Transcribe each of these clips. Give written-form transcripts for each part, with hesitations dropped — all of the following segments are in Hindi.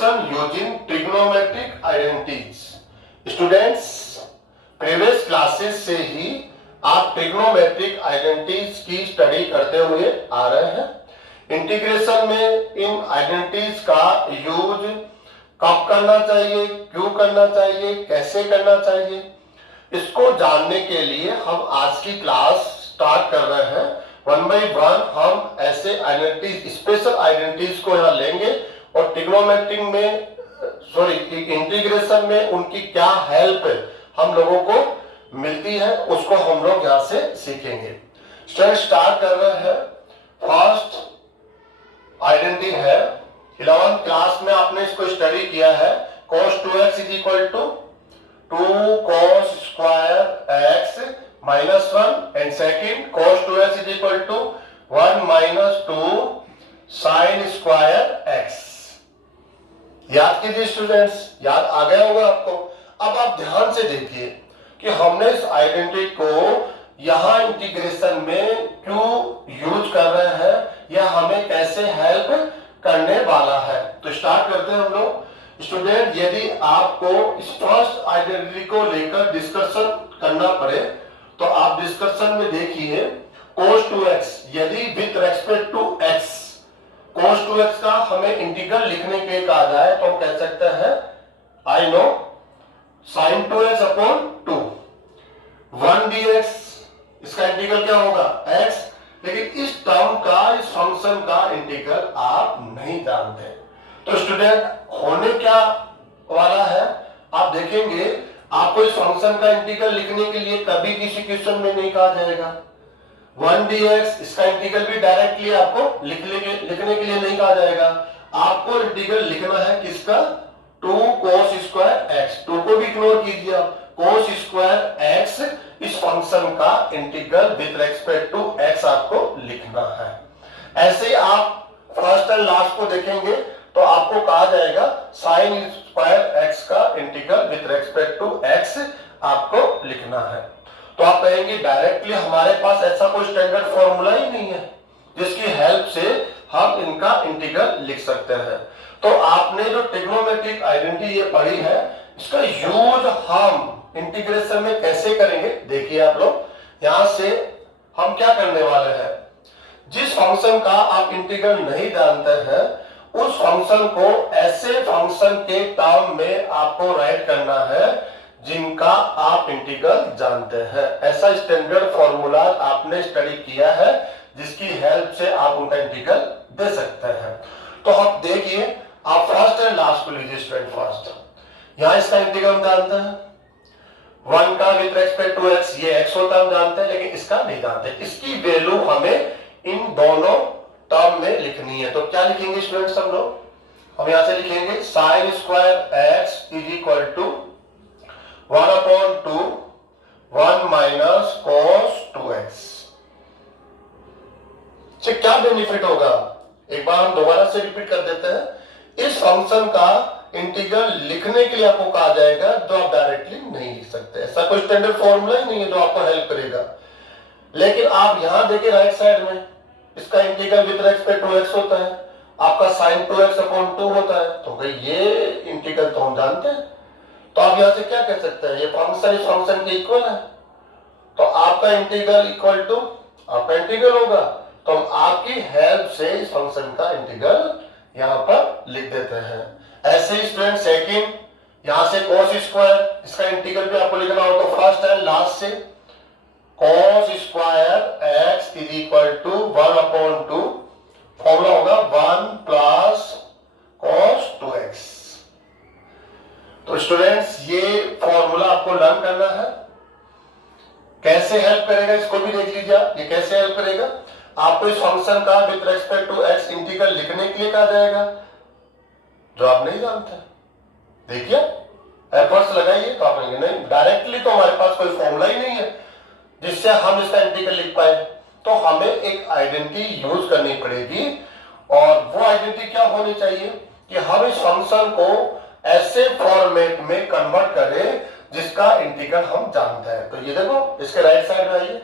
Integration using trigonometric identities. Students, previous classes से ही आप ट्रिग्नोमेट्रिक आइडेंटिटीज की स्टडी करते हुए आ रहे हैं। इंटीग्रेशन में इन आइडेंटिटीज का यूज कब करना चाहिए, क्यों करना चाहिए, कैसे करना चाहिए, इसको जानने के लिए हम आज की क्लास स्टार्ट कर रहे हैं। वन बाई वन हम ऐसे आइडेंटिटीज, स्पेशल आइडेंटिटीज को यहाँ लेंगे और ट्रिग्नोमेट्रिक में इंटीग्रेशन में उनकी क्या हेल्प हम लोगों को मिलती है उसको हम लोग यहाँ से सीखेंगे। स्टार्ट कर रहे हैं। फर्स्ट आइडेंटिटी है, 11th क्लास में आपने इसको स्टडी किया है, cos 2x is equal to 2 cos square x minus 1 and second cos 2x is equal to 1 minus 2 sine square x। याद कीजिए स्टूडेंट्स, याद आ गया होगा आपको। अब आप ध्यान से देखिए कि हमने इस आइडेंटिटी को यहां इंटीग्रेशन में क्यों यूज कर रहे हैं, यह हमें कैसे हेल्प करने वाला है। तो स्टार्ट करते हैं हम लोग। स्टूडेंट, यदि आपको इस फर्स्ट आइडेंटिटी को लेकर डिस्कशन करना पड़े तो आप डिस्कशन में देखिए cos 2x यदि with respect to x, cos 2x का हमें इंटीग्रल लिखने के लिए कहा जाए तो हम कह सकते हैं I know sin 2x upon 2 1 dx, इसका इंटीग्रल क्या होगा x, लेकिन इस टर्म का, इस फंक्शन का इंटीग्रल आप नहीं जानते। तो स्टूडेंट, होने क्या वाला है आप देखेंगे, आपको इस फंक्शन का इंटीग्रल लिखने के लिए कभी किसी क्वेश्चन में नहीं कहा जाएगा 1 dx, इसका इंटीग्रल भी डायरेक्टली आपको लिखने के लिए नहीं कहा जाएगा। आपको इंटीग्रल लिखना है किसका, 2 cos स्क्वायर x, 2 को भी इग्नोर कीजिए आप, cos स्क्वायर x इस फंक्शन का integral with respect to x आपको लिखना है। ऐसे आप फर्स्ट एंड लास्ट को देखेंगे तो आपको कहा जाएगा sin स्क्वायर x का integral with respect to x आपको लिखना है। तो आप कहेंगे डायरेक्टली हमारे पास ऐसा कोई स्टैंडर्ड फॉर्मूला ही नहीं है जिसकी हेल्प से हम इनका इंटीग्रल लिख सकते हैं। तो आपने जो ट्रिग्नोमेट्रिक आइडेंटिटी ये पढ़ी है, इसका यूज हम इंटीग्रेशन में कैसे करेंगे देखिए आप लोग। यहां से हम क्या करने वाले हैं, जिस फंक्शन का आप इंटीग्रल नहीं जानते हैं उस फंक्शन को ऐसे फंक्शन के टर्म में आपको राइट करना है जिनका आप इंटीग्रल जानते हैं। ऐसा स्टैंडर्ड फॉर्मूला आपने स्टडी किया है जिसकी हेल्प से आप उनका इंटीग्रल दे सकते हैं। तो हम देखिए, आप फर्स्ट एंड लास्ट को लीजिए स्टूडेंट। फर्स्ट यहां इसका इंटीग्रल हम जानते हैं, 1 का विद रेस्पेक्ट टू x, ये x होता हम जानते हैं, लेकिन इसका नहीं जानते। इसकी वैल्यू हमें इन दोनों टर्म में लिखनी है। तो क्या लिखेंगे स्टूडेंट्स हम लोग, हम यहां से लिखेंगे sine square x is equal to 1 upon 2 1 minus cos 2x। क्या बेनिफिट होगा, एक बार हम दोबारा से रिपीट कर देते हैं। इस फंक्शन का इंटीग्रल लिखने के लिए आपको कहा जाएगा जो आप डायरेक्टली नहीं लिख सकते। ऐसा कोई स्टैंडर्ड फॉर्मूला ही नहीं है जो आपको हेल्प करेगा। लेकिन आप यहां देखिए राइट साइड में इसका integral with respect to x होता है, आपका sin 2x अपॉन 2 होता है। तो भाई ये इंटीग्रल तो हम जानते हैं, तो आप यहां से क्या कह सकते हैं, ये फंक्शन इस फंक्शन के इक्वल है, तो आपका इंटीग्रल इक्वल टू आपका इंटीग्रल होगा। तो हम आपकी हेल्प से इस फंक्शन का इंटीग्रल यहां पर लिख देते हैं। ऐसे ही स्टूडेंट सेकंड, यहां से cos स्क्वायर, इसका इंटीग्रल भी आपको लिखना हो तो फर्स्ट एंड लास्ट से cos square x is equal to 1 upon 2, formula होगा 1 प्लस cos 2x। तो स्टूडेंट्स, ये फॉर्मूला आपको लर्न करना है। कैसे हेल्प करेगा इसको भी देख लीजिए आप, ये कैसे हेल्प करेगा। आपको इस फंक्शन का with respect to x integral लिखने के लिए कहा जाएगा जो आप नहीं जानते। देखिए एफर्ट्स लगाइए तो आप कहेंगे नहीं, डायरेक्टली तो हमारे पास कोई फॉर्मूला ही नहीं है जिससे हम इसका इंटीग्रल लिख पाए। तो हमें एक आइडेंटिटी यूज करनी पड़ेगी, और वो आइडेंटिटी क्या होनी चाहिए कि हम इस फंक्शन को ऐसे फॉर्मेट में कन्वर्ट करें जिसका इंटीग्रल हम जानते हैं। तो ये देखो इसके राइट साइड में आइए,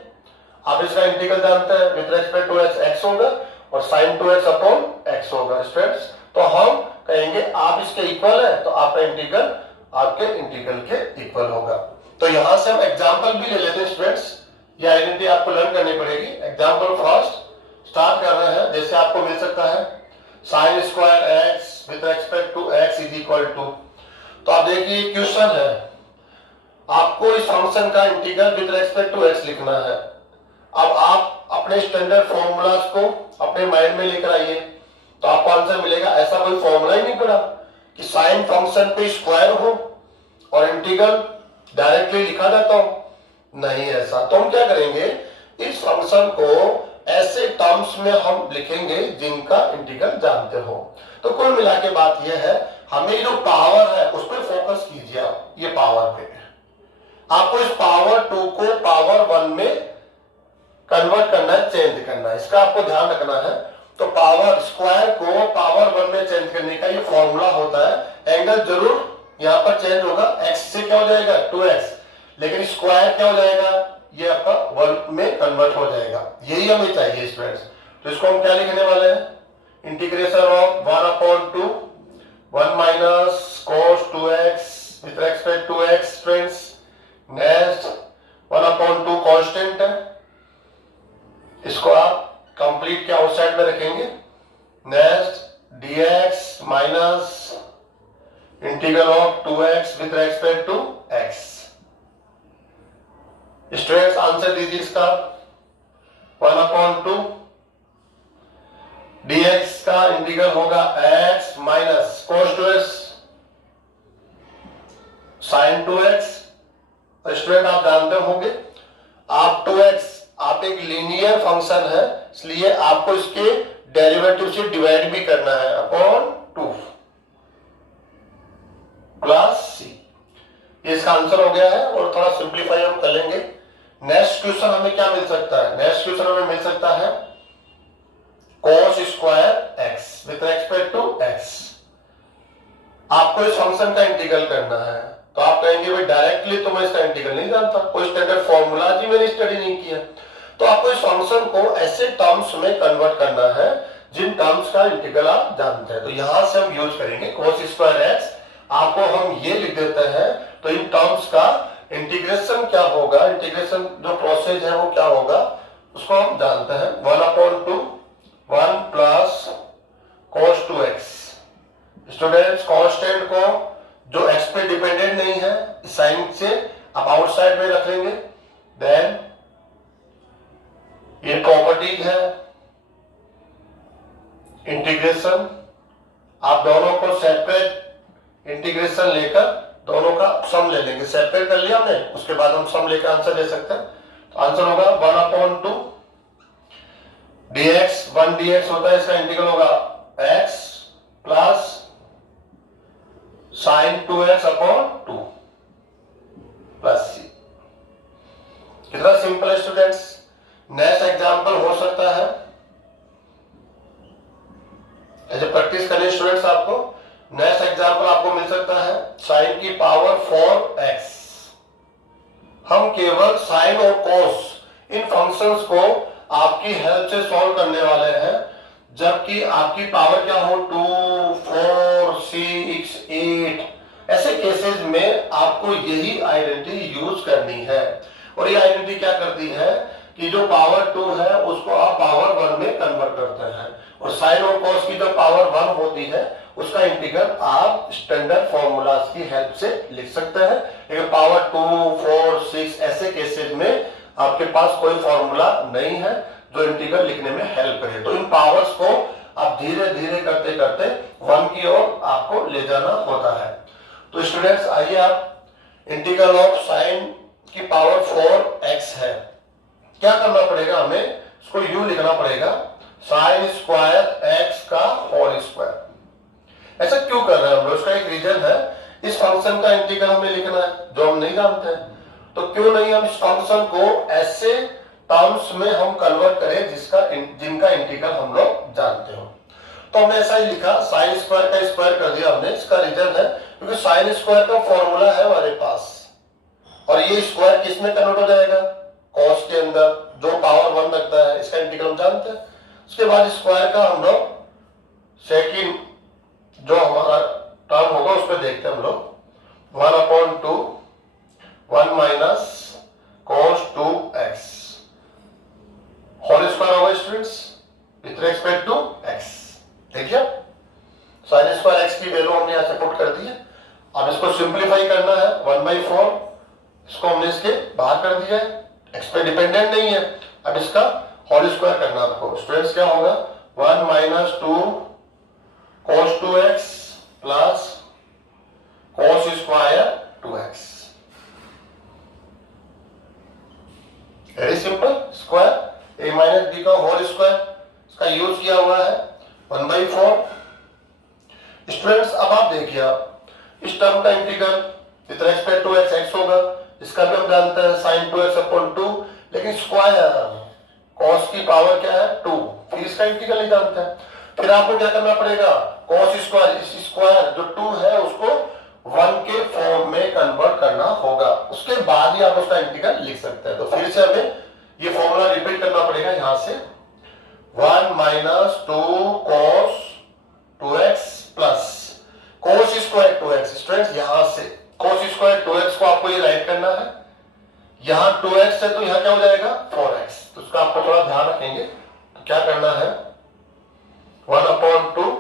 आप इसका इंटीग्रल जानते हैं विद रेस्पेक्ट टू x होगा और sin 2x अपॉन x होगा स्टूडेंट्स। तो हम कहेंगे आप आप इसके इक्वल है तो आपका इंटीग्रल आपके इंटीग्रल के इक्वल होगा। तो यहां से हम एग्जांपल भी ले लेते हैं स्टूडेंट्स, ये आइडेंटिटी आपको लर्न करनी पड़ेगी। एग्जांपल फर्स्ट स्टार्ट कर रहे हैं, जैसे आपको मिल सकता है sin square x with respect to x is equal to, तो आप देखिए क्वेश्चन है, आपको इस फंक्शन का integral with respect to x लिखना है। अब आप अपने स्टैंडर्ड फॉर्मूलाज को अपने माइंड में लेकर आइए तो आपको आंसर मिलेगा। ऐसा कोई फॉर्मूला ही नहीं पड़ा कि साइन फंक्शन पे स्क्वायर हो और इंटीग्रल डायरेक्टली लिखा जाता हो, नहीं ऐसा। तो हम क्या करेंगे, इस फंक्शन को ऐसे टर्म्स में हम लिखेंगे जिनका इंटीग्रल जानते हो। तो कुल मिला के बात यह है, हमें जो पावर है उस पर फोकस कीजिए। आप ये पावर पे आपको इस पावर 2 को पावर 1 में कन्वर्ट करना है, चेंज करना है, इसका आपको ध्यान रखना है। तो पावर स्क्वायर को पावर 1 में चेंज करने का ये फॉर्मूला होता है। एंगल जरूर यहां पर चेंज होगा, x से क्या हो जाएगा 2x, लेकिन स्क्वायर क्या हो जाएगा, ये आपका 1 में कन्वर्ट हो जाएगा। यही हमें चाहिए स्टूडेंट्स। तो इसको हम क्या लिखने वाले हैं, integration of 1/2 1 minus cos 2x with respect to x students. Next 1/2 constant है, इसको आप कंप्लीट के आउटसाइड में रखेंगे। Next dx minus integral of 2x with respect to x। Students answer दीजिए इसका, 1/2 dx का इंटीग्रल होगा x minus cos 2x sin 2x। Student आप जानते होंगे, आप 2x आप एक लीनियर फंक्शन है, इसलिए आपको इसके डेरिवेटिव से डिवाइड भी करना है अपॉन 2 प्लस सी। ये इसका आंसर हो गया है और थोड़ा सिंप्लीफाई हम कर लेंगे। नेक्स्ट क्वेश्चन हमें क्या मिल सकता है, नेक्स्ट क्वेश्चन हमें मिल सकता है cos square x with respect to x। आपको इस फंक्शन का इंटीग्रल करना है, तो आप कहेंगे भाई डायरेक्टली तो मैं इसका इंटीग्रल नहीं जानता, कोई स्टैंडर्ड फॉर्मूला ही मैंने स्टडी नहीं किया। तो आपको इस फंक्शन को ऐसे टर्म्स में कन्वर्ट करना है जिन टर्म्स का इंटीग्रल आप जानते हैं। तो यहां से हम यूज करेंगे cos स्क्वायर x, आपको हम ये लिख देते हैं। तो इन टर्म्स का इंटीग्रेशन क्या होगा, इंटीग्रेशन जो प्रोसेस है वो क्या होगा उसको हम जानते हैं। 1/2 1 plus cos 2x। Students constant को जो x पे डिपेंडेंट नहीं है साइन से आप आउटसाइड में रख लेंगे। देन ये प्रॉपर्टीज है इंटीग्रेशन, आप दोनों को सेपरेट इंटीग्रेशन लेकर दोनों का सम ले लेंगे। सेपरेट कर लिया हमने, उसके बाद हम सम लेकर आंसर दे सकते हैं। तो आंसर होगा 1/2 dx, 1 dx होता है, इसका इंटीग्रल होगा x plus sin 2x/2 plus c। कितना सिंपल है स्टूडेंट्स। नेक्स्ट एग्जांपल हो सकता है, ऐसे प्रैक्टिस करिए स्टूडेंट्स। आपको नेक्स्ट एग्जांपल आपको मिल सकता है sin की पावर 4x। हम केवल sin और cos इन फंक्शंस को आपकी हेल्प से सॉल्व करने वाले हैं, जबकि आपकी पावर क्या हो 2 4 6 8 ऐसे केसेस में आपको यही आइडेंटिटी यूज करनी है। और ये आइडेंटिटी क्या करती है कि जो पावर 2 है उसको आप पावर 1 में कन्वर्ट करते हैं, और साइन और कॉस की जो पावर 1 होती है उसका इंटीग्रल आप स्टैंडर्ड फॉर्मूलाज की हेल्प से लिख सकते हैं। लेकिन पावर 2 4 6 ऐसे केसेस में आपके पास कोई फॉर्मूला नहीं है जो इंटीग्रल लिखने में हेल्प करे। तो इन पावर्स को आप धीरे धीरे करते करते 1 की ओर आपको ले जाना होता है। तो स्टूडेंट्स आइए, आप इंटीग्रल ऑफ साइन की पावर 4x है, क्या करना पड़ेगा हमें, इसको यू लिखना पड़ेगा साइन स्क्वायर x का होल स्क्वायर। ऐसा क्यों कर रहे हैं हम लोग, इसका एक रीजन है, इस फंक्शन का इंटीग्रल हमें लिखना है जो हम नहीं जानते हैं। तो क्यों नहीं हम इस फंक्शन को ऐसे टर्म्स में हम कन्वर्ट करें जिनका इंटीग्रल हम लोग जानते हो। तो हमने ऐसा ही लिखा, साइन स्क्वायर का स्क्वायर कर दिया हमने। इसका रीजन है क्योंकि साइन स्क्वायर का फॉर्मूला है हमारे पास, और ये स्क्वायर किस में कन्वर्ट हो जाएगा, कॉस के अंदर जो पावर 1 लगता है, इसका इंटीग्रल हम जानते हैं। उसके बाद स्क्वायर का हम लोग सेकंड जो हमारा दिए। अब इसको सिंप्लीफाई करना है, 1/4 इसको हमने इसके बाहर कर दिया है, एक्स पे डिपेंडेंट नहीं है। अब इसका होल स्क्वायर करना आपको। स्टूडेंट्स क्या होगा, 1 - 2 cos 2x plus cos square 2x। Very simple, square a minus b का होल स्क्वायर, इसका यूज किया हुआ है 1/4। स्टूडेंट्स अब आप देखिए, इस टर्म का integral with respect to x x होगा, इसका भी हम जानते हैं sin 2x/2, लेकिन स्क्वायर cos की पावर क्या है 2, फिर इसका इंटीग्रल नहीं जानते हैं। फिर आपको क्या करना पड़ेगा, cos स्क्वायर, इस स्क्वायर जो 2 है उसको 1 के फॉर्म में कन्वर्ट करना होगा, उसके बाद ही आप उसका इंटीग्रल लिख सकते हैं। तो फिर से हमें ये फॉर्मूला रिपीट करना पड़ेगा, यहां से 1 - 2 cos 2x plus cos square 2x। Students यहां से cos स्क्वायर 2x को आपको ये राइट करना है, यहां 2x है तो यहां क्या हो जाएगा 4x, तो उसका आपको थोड़ा ध्यान रखेंगे। तो क्या करना है, 1/2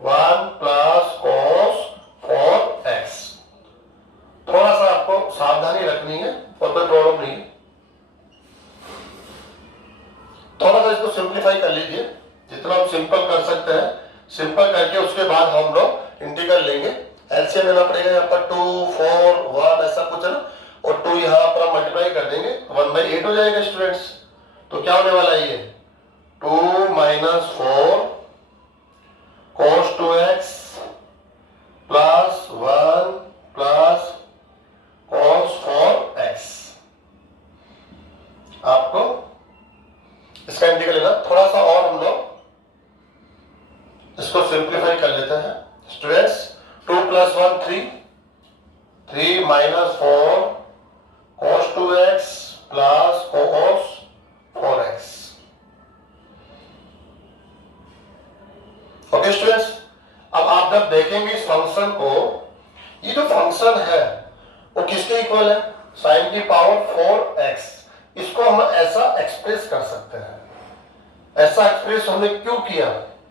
1 प्लस cos 4x। थोड़ा सा आपको सावधानी रखनी है और कोई प्रॉब्लम नहीं है। थोड़ा सा इसको सिंप्लीफाई कर लीजिए, जितना हम सिंपल कर सकते हैं सिंपल करके उसके बाद हम लोग इंटीग्रल लेंगे। एलसीएम लेना पड़ेगा, यहाँ पर 2 4 1 ऐसा कुछ है ना, और 2 यहाँ पर मल्टीप्लाई कर देंगे 1/8 हो जाएगा। स्टूडेंट्स तो क्या होने वाला है, ये 2 - 4 cos 2x plus 1 plus cos 4x। आपको इसका इंटीग्रल लेना, थोड़ा सा और हम लोग इसको सिंप्लीफाई कर लेते हैं। Students 2 + 1 3 3 - 4 cos 2x plus cos 4x। Okay students, अब आप जब देखेंगे इस फंक्शन को, ये जो फंक्शन है वो किसके इक्वल है, sin की पावर 4x। इसको हम ऐसा एक्सप्रेस कर सकते हैं। ऐसा एक्सप्रेस हमने क्यों किया,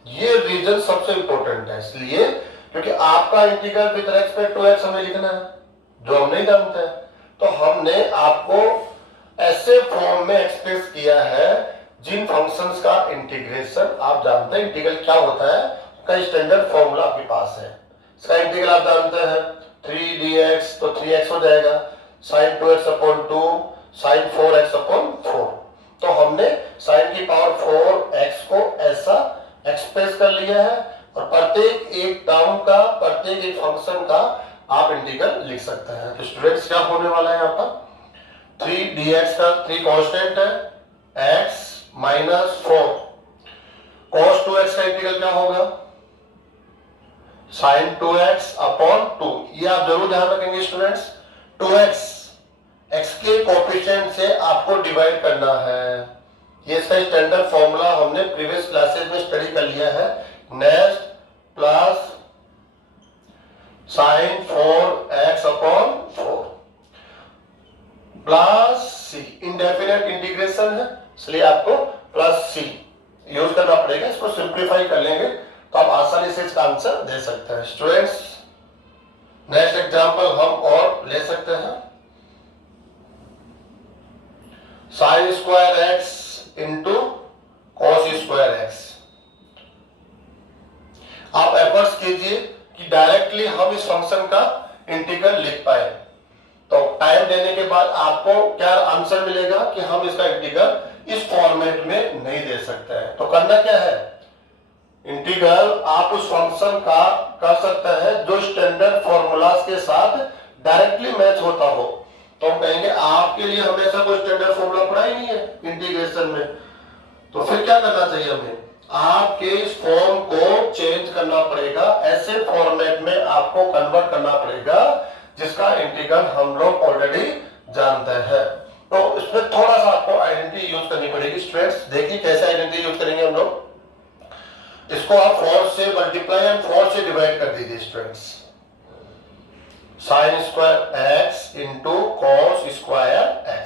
ये रीजन सबसे इंपॉर्टेंट है, इसलिए क्योंकि आपका integral with respect to x हमें लिखना है जो हम नहीं जानते हैं, तो हमने आपको ऐसे फॉर्म में एक्सप्रेस किया है जिन फंक्शंस का इंटीग्रेशन आप जानते हैं। इंटीग्रल क्या होता है, उसका स्टैंडर्ड फॉर्मूला आपके पास है। इसका इंटीग्रल आप जानते हैं 3dx, तो 3x हो जाएगा, sin 2x/2 sin 4x/4। तो हमने sin की पावर 4x को ऐसा एक्सप्रेस कर लिया है, और प्रत्येक एक टर्म का, प्रत्येक एक फंक्शन का आप इंटीग्रल लिख सकते हैं। तो स्टूडेंट्स क्या होने वाला है, यहाँ पर 3dx का 3 कांस्टेंट है, x - 4 cos 2x का इंटीग्रल क्या होगा, sin 2x/2। ये आप जरूर ध्यान रखेंगे स्टूडेंट्स, 2x x के कोएफिशिएंट से आपको डिवाइड करना है। ये इसका स्टैंडर्ड फॉर्मूला हमने प्रीवियस क्लासेस में स्टडी कर लिया है। Next plus sin 4x/4 plus c, indefinite integration है इसलिए आपको प्लस c यूज करना पड़ेगा। इसको सिंप्लीफाई कर लेंगे तो आप आसानी से इसका आंसर दे सकते हैं। स्टूडेंट्स नेक्स्ट एग्जांपल हम और ले सकते हैं, sin square x into cos square x। आप एफर्ट्स कीजिए कि डायरेक्टली हम इस फंक्शन का इंटीग्रल लिख पाए, तो टाइम देने के बाद आपको क्या आंसर मिलेगा कि हम इसका इंटीग्रल इस फॉर्मेट में नहीं दे सकते हैं। तो करना क्या है, इंटीग्रल आप उस फंक्शन का कर सकते हैं जो स्टैंडर्ड फॉर्मूलाज के साथ डायरेक्टली मैच होता हो। तो हम कहेंगे आपके लिए हमेशा कोई स्टैंडर्ड फॉर्मूला पढ़ा ही नहीं है इंटीग्रेशन में, तो फिर क्या करना चाहिए हमें, आपके इस फॉर्म को चेंज करना पड़ेगा, ऐसे फॉर्मेट में आपको कन्वर्ट करना पड़ेगा जिसका इंटीग्रल हम लोग ऑलरेडी जानते हैं। तो इसमें थोड़ा सा आपको आइडेंटिटी यूज करनी पड़ेगी। स्टूडेंट्स देखिए कैसे आइडेंटिटी यूज करेंगे हम लोग, इसको आप 4 से मल्टीप्लाई एंड 4 से डिवाइड कर दीजिए। Students sin square x into cos square x,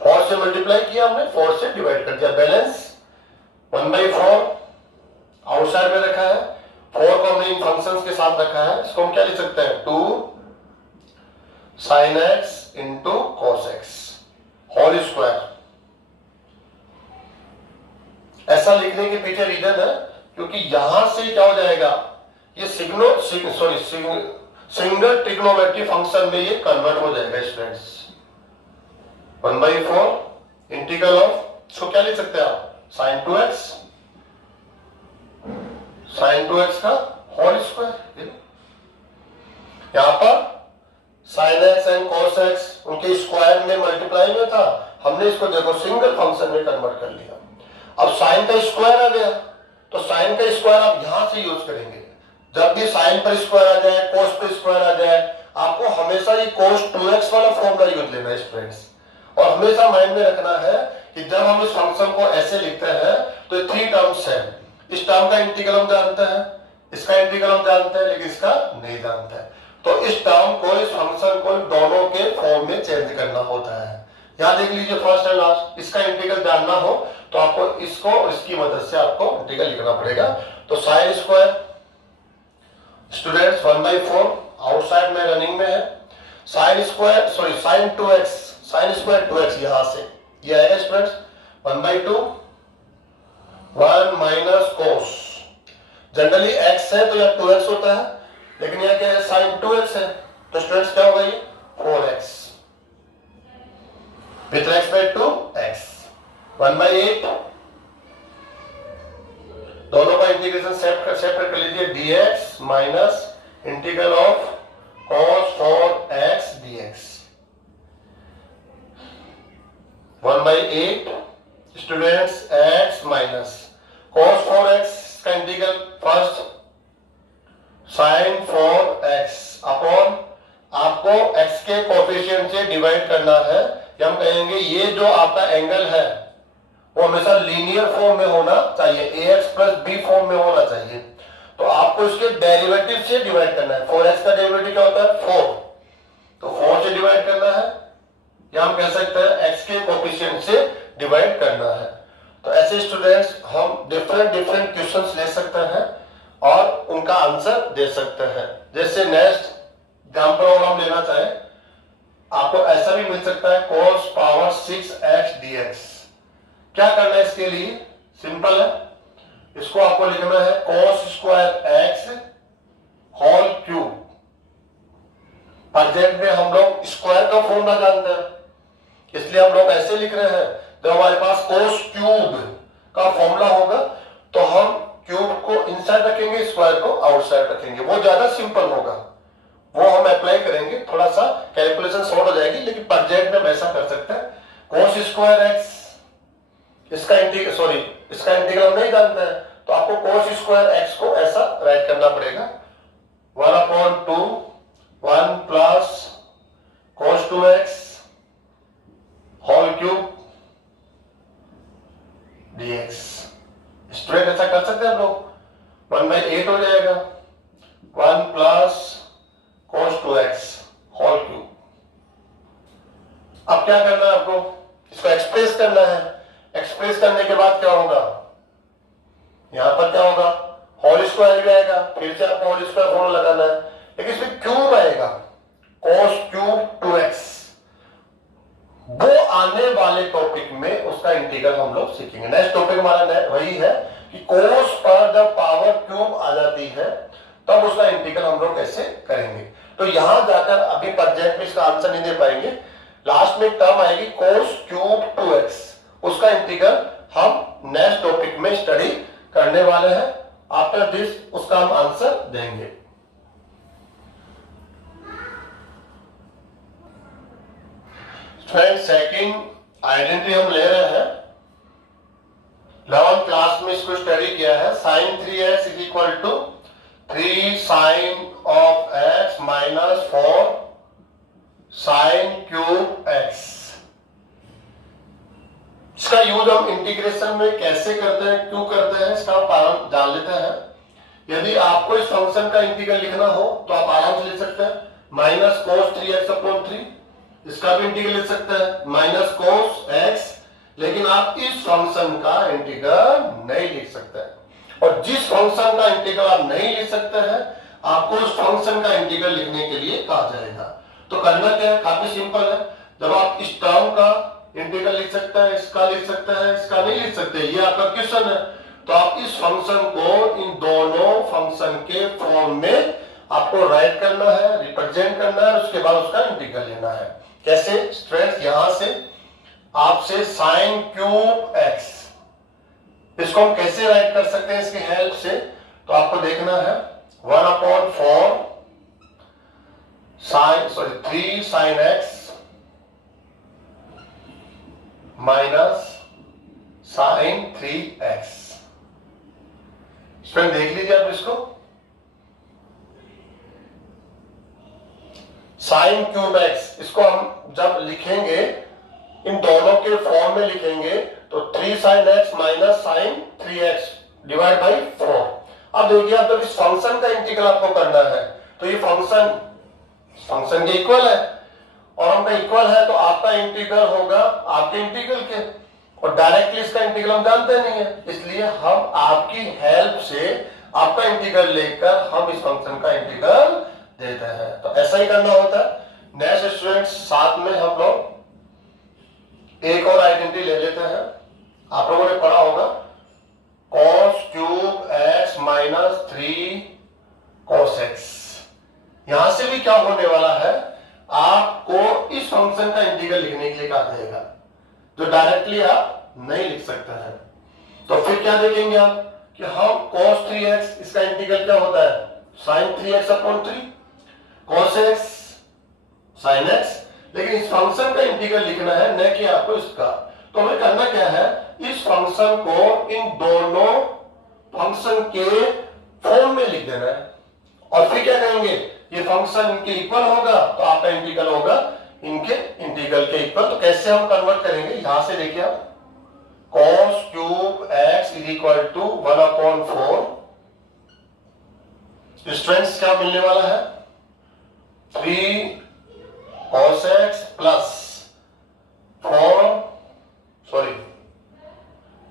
4 से मल्टीप्लाई किया हमने, 4 से डिवाइड कर दिया, बैलेंस 1/4 आउटसाइड में रखा है, 4 को हमने इन फंक्शंस के साथ रखा है, इसको हम क्या लिख सकते हैं 2 sin x into cos x whole square. ऐसा लिखने के पीछे रीजन है क्योंकि यहां से क्या हो जाएगा, ये सिंगल ट्रिग्नोमेट्री फंक्शन में ये कन्वर्ट हो जाएगा स्टूडेंट्स। 1/4 इंटीग्रल ऑफ, इसको क्या लिख सकते हैं आप sin 2x का होल स्क्वायर। यहां पर sin x and cos x उनके स्क्वायर में मल्टीप्लाई में था, हमने इसको देखो सिंगल फंक्शन में कन्वर्ट कर लिया। अब sin का स्क्वायर आ गया तो sin का स्क्वायर आप यहां से यूज करेंगे। जब भी sin पर स्क्वायर आ जाए, cos पर स्क्वायर आ जाए, आपको हमेशा ये cos 2x वाला फॉर्मूला यूज लेना है स्टूडेंट्स। और हमेशा माइंड में रखना है कि जब हम इस फंक्शन को ऐसे लिखते हैं तो 3 टर्म्स है। इस टर्म का इंटीग्रल हम जानते हैं, इसका इंटीग्रल हम जानते हैं, लेकिन इसका नहीं जानते हैं। तो इस टर्म को, इस फंक्शन को दोनों के फॉर्म में चेंज करना होता है। यहां देख लीजिए फर्स्ट एंड लास्ट, इसका इंटीग्रल जानना हो तो आपको इसको और इसकी मदद से आपको इंटीग्रल लिखना पड़ेगा। तो sin स्क्वायर स्टूडेंट्स 1/4 आउटसाइड में रनिंग में है, sin स्क्वायर 2x यहां से ये आएगा students 1/2 1 minus cos। Generally x है तो यह 2x होता है, लेकिन यह क्या है sin 2x है, तो स्टूडेंट्स क्या होगा ये 4x with respect to x 1/8। दोनों का इंटीग्रेशन सेपरेट कर लीजिए dx minus integral of cos 4x dx 1/8 students x minus cos 4x का integral first sin 4x upon आपको x के कोफिशिएंट से डिवाइड करना है। हम कहेंगे ये जो आपका एंगल है वो हमेशा लीनियर फॉर्म में होना चाहिए, ax प्लस b फॉर्म में होना चाहिए। तो आपको इसके डेरिवेटिव से डिवाइड करना है। 4x का डेरिवेटिव क्या होता है 4, तो 4 से डिवाइड करना है, या हम कह सकते हैं x के कोफिशिएंट से डिवाइड करना है। तो ऐसे स्टूडेंट्स हम डिफरेंट क्वेश्चंस ले सकते हैं और उनका आंसर दे सकते हैं। जैसे नेक्स्ट एग्जांपल हम लेना चाहें, आपको ऐसा भी मिल सकता है cos पावर 6x dx। क्या करना है इसके लिए, सिंपल है, इसको आपको लिखना है cos square x whole cube. Present में हम लोग स्क्वायर का फॉर्मूला जानते हैं, इसलिए हम लोग ऐसे लिख रहे हैं। जब हमारे पास cos क्यूब का फॉर्मूला होगा तो हम क्यूब को इनसाइड रखेंगे, स्क्वायर को आउटसाइड रखेंगे, वो ज्यादा सिंपल होगा, वो हम अप्लाई करेंगे। थोड़ा सा कैलकुलेशन शॉर्ट हो जाएगी, लेकिन प्रेजेंट में हम ऐसा कर सकते हैं cos स्क्वायर x, इसका इंटीग्रल हम नहीं जानते हैं, तो आपको cos स्क्वायर x को ऐसा राइट करना पड़ेगा 1/2 1 plus cos 2x whole cube dx। Straight ऐसा कर सकते हैं हम लोग, 1/8 हो जाएगा 1 plus cos 2x whole cube. अब क्या करना है आपको, इसको एक्सप्रेस करना है। एक्सप्रेस करने के बाद क्या होगा, यहां पर क्या होगा होल स्क्वायर भी आएगा, फिर से आपको होल स्क्वायर फॉर्मूला लगाना है, लेकिन इसमें क्यूब आएगा cos क्यूब 2x। वो आने वाले टॉपिक में उसका इंटीग्रल हम लोग सीखेंगे। नेक्स्ट टॉपिक हमारा वही है कि cos पर जब पावर क्यूब आ जाती है तब उसका इंटीग्रल हम लोग कैसे करेंगे। तो यहां जाकर अभी प्रेजेंट में इसका आंसर नहीं दे पाएंगे, लास्ट में टर्म आएगी cos क्यूब 2x, उसका इंटीग्रल हम नेक्स्ट टॉपिक में स्टडी करने वाले हैं। आफ्टर दिस उसका हम आंसर देंगे। सेकंड आइडेंटिटी हम ले रहे हैं, 11th क्लास में इसको स्टडी किया है। sin 3x is equal to 3 sin of x minus 4 sin cube x। इसका यूज हम इंटीग्रेशन में कैसे करते हैं, क्यों करते हैं, इसका हम जान लेते हैं। यदि आपको इस फंक्शन का इंटीग्रल लिखना हो तो आप आराम से लिख सकते हैं माइनस cos 3x/3, इसका भी इंटीग्रल लिख सकते हैं माइनस cos x, लेकिन आप इस फंक्शन का इंटीग्रल नहीं लिख सकते। और जिस फंक्शन का इंटीग्रल आप नहीं लिख सकते हैं, आपको उस फंक्शन का इंटीग्रल लिखने के लिए कहा जाएगा। तो करना क्या है, काफी सिंपल है। जब आप इस टर्म का इंटीग्रल लिख सकते हैं, इसका लिख सकते हैं, इसका नहीं लिख सकते, ये आपका क्वेश्चन है, तो आप इस फंक्शन को इन दोनों फंक्शन के फॉर्म में आपको राइट करना है, रिप्रेजेंट करना है, उसके बाद उसका इंटीग्रल लेना है। कैसे स्टूडेंट्स, यहां से आपसे साइन क्यूब एक्स, इसको हम कैसे राइट कर सकते हैं इसकी हेल्प से, तो आपको देखना है 1/4 3 sin x minus sine 3x। Student देख लीजिए आप इसको, साइन क्यूब एक्स, इसको हम जब लिखेंगे इन दोनों के फॉर्म में लिखेंगे तो 3 sin x minus sine 3x divide by 4। अब देखिए, अब जब इस फंक्शन का इंटीग्रल आपको करना है तो ये फंक्शन के इक्वल है, और हमका इक्वल है तो आपका इंटीग्रल होगा आपके इंटीग्रल के, और डायरेक्टली इसका इंटीग्रल हम जानते नहीं है, इसलिए हम आपकी हेल्प से आपका इंटीग्रल लेकर हम इस फंक्शन का इंटीग्रल देते हैं। तो ऐसा ही करना होता है। नेक्स्ट स्टूडेंट्स, साथ में हम लोग एक और आइडेंटिटी ले लेते हैं। आप लोगों ने पढ़ा होगा cos cube x minus 3 cos x। यहां से भी क्या होने वाला है, आपको इस फंक्शन का इंटीग्रल लिखने के लिए कहा जाएगा, जो डायरेक्टली आप नहीं लिख सकते हैं। तो फिर क्या देखेंगे आप कि हम cos 3x, इसका इंटीग्रल क्या होता है, sin 3x/3 cos x sin x, लेकिन इस फंक्शन का इंटीग्रल लिखना है, न कि आपको इसका। तो हमें करना क्या है, इस फंक्शन को इन दोनों फंक्शन के फॉर्म में लिख देना है, और फिर क्या करेंगे, ये फंक्शन इनके इक्वल होगा तो आपका इंटीग्रल होगा इनके इंटीग्रल के इक्वल। तो कैसे हम कन्वर्ट करेंगे, यहां से देखिए आप, cos cube x is equal to 1/4, students क्या मिलने वाला है, 3 cos x plus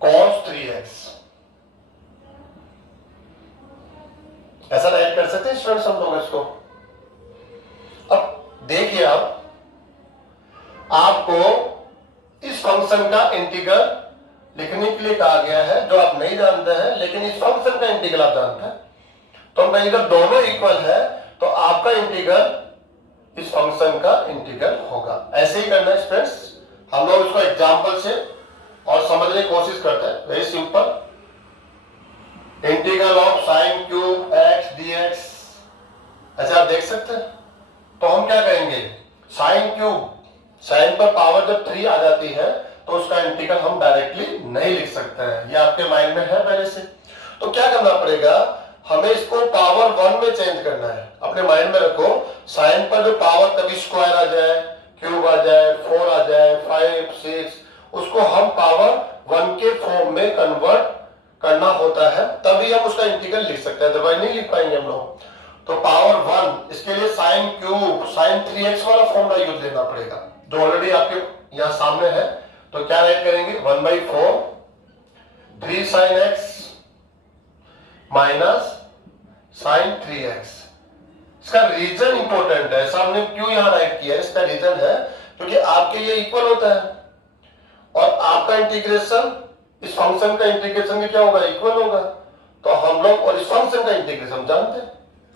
cos 3x। ऐसा राइट कर सकते हैं स्टूडेंट्स हम लोग इसको। अब देखिए, आपको इस फंक्शन का इंटीग्रल लिखने के लिए कहा गया है जो आप नहीं जानते हैं, लेकिन इस फंक्शन का इंटीग्रल आप जानते हैं। तो हम कहेंगे जब दोनों इक्वल है तो आपका इंटीग्रल इस फंक्शन का इंटीग्रल होगा। ऐसे ही करना है स्टूडेंट्स, हम लोग इसको एग्जांपल से और समझने की कोशिश करते हैं। Very simple, integral of sine cube x dx, ऐसे आप देख सकते हैं। तो हम क्या करेंगे, साइन क्यूब, साइन पर पावर जब 3 आ जाती है तो उसका इंटीग्रल हम डायरेक्टली नहीं लिख सकते हैं, ये आपके माइंड में है पहले से। तो क्या करना पड़ेगा, हमें इसको पावर 1 में चेंज करना है। अपने माइंड में रखो, साइन पर जो पावर कभी स्क्वायर आ जाए, क्यूब आ जाए, 4 आ जाए, 5 6, उसको हम पावर 1 के फॉर्म में कन्वर्ट करना होता है, तभी हम उसका इंटीग्रल लिख सकते हैं, अदरवाइज नहीं लिख पाएंगे हम लोग। तो पावर 1, इसके लिए साइन क्यूब साइन 3x वाला फॉर्मूला यूज लेना पड़ेगा, जो ऑलरेडी आपके यहां सामने है। तो क्या राइट करेंगे, 1/4 3 sin x minus sine 3x। इसका रीजन इंपॉर्टेंट है, सामने क्यों यहां राइट किया है, इसका रीजन है क्योंकि आपके ये इक्वल होता है, और आपका इंटीग्रेशन इस फंक्शन का इंटीग्रेशन में क्या होगा, इक्वल होगा। तो हम लोग और इस फंक्शन का इंटीग्रेशन जानते हैं,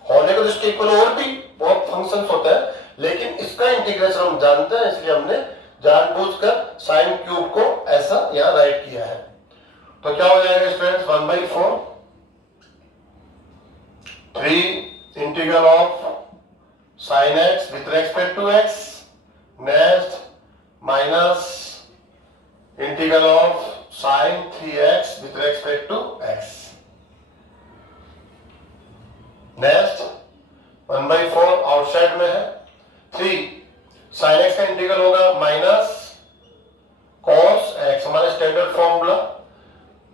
होने को इसके इक्वल और भी बहुत फंक्शंस होते हैं, लेकिन इसका इंटीग्रेशन हम जानते हैं, इसलिए हमने जानबूझकर साइन क्यूब को ऐसा यहां राइट किया है। तो क्या हो जाएगा students, 1/4 3 integral of sine x with respect to x, next minus integral of sine 3x with respect to x, next 1/4 outside में है, 3 साइन x का इंटीग्रल होगा माइनस cos x, हमारा स्टैंडर्ड फॉर्मूला,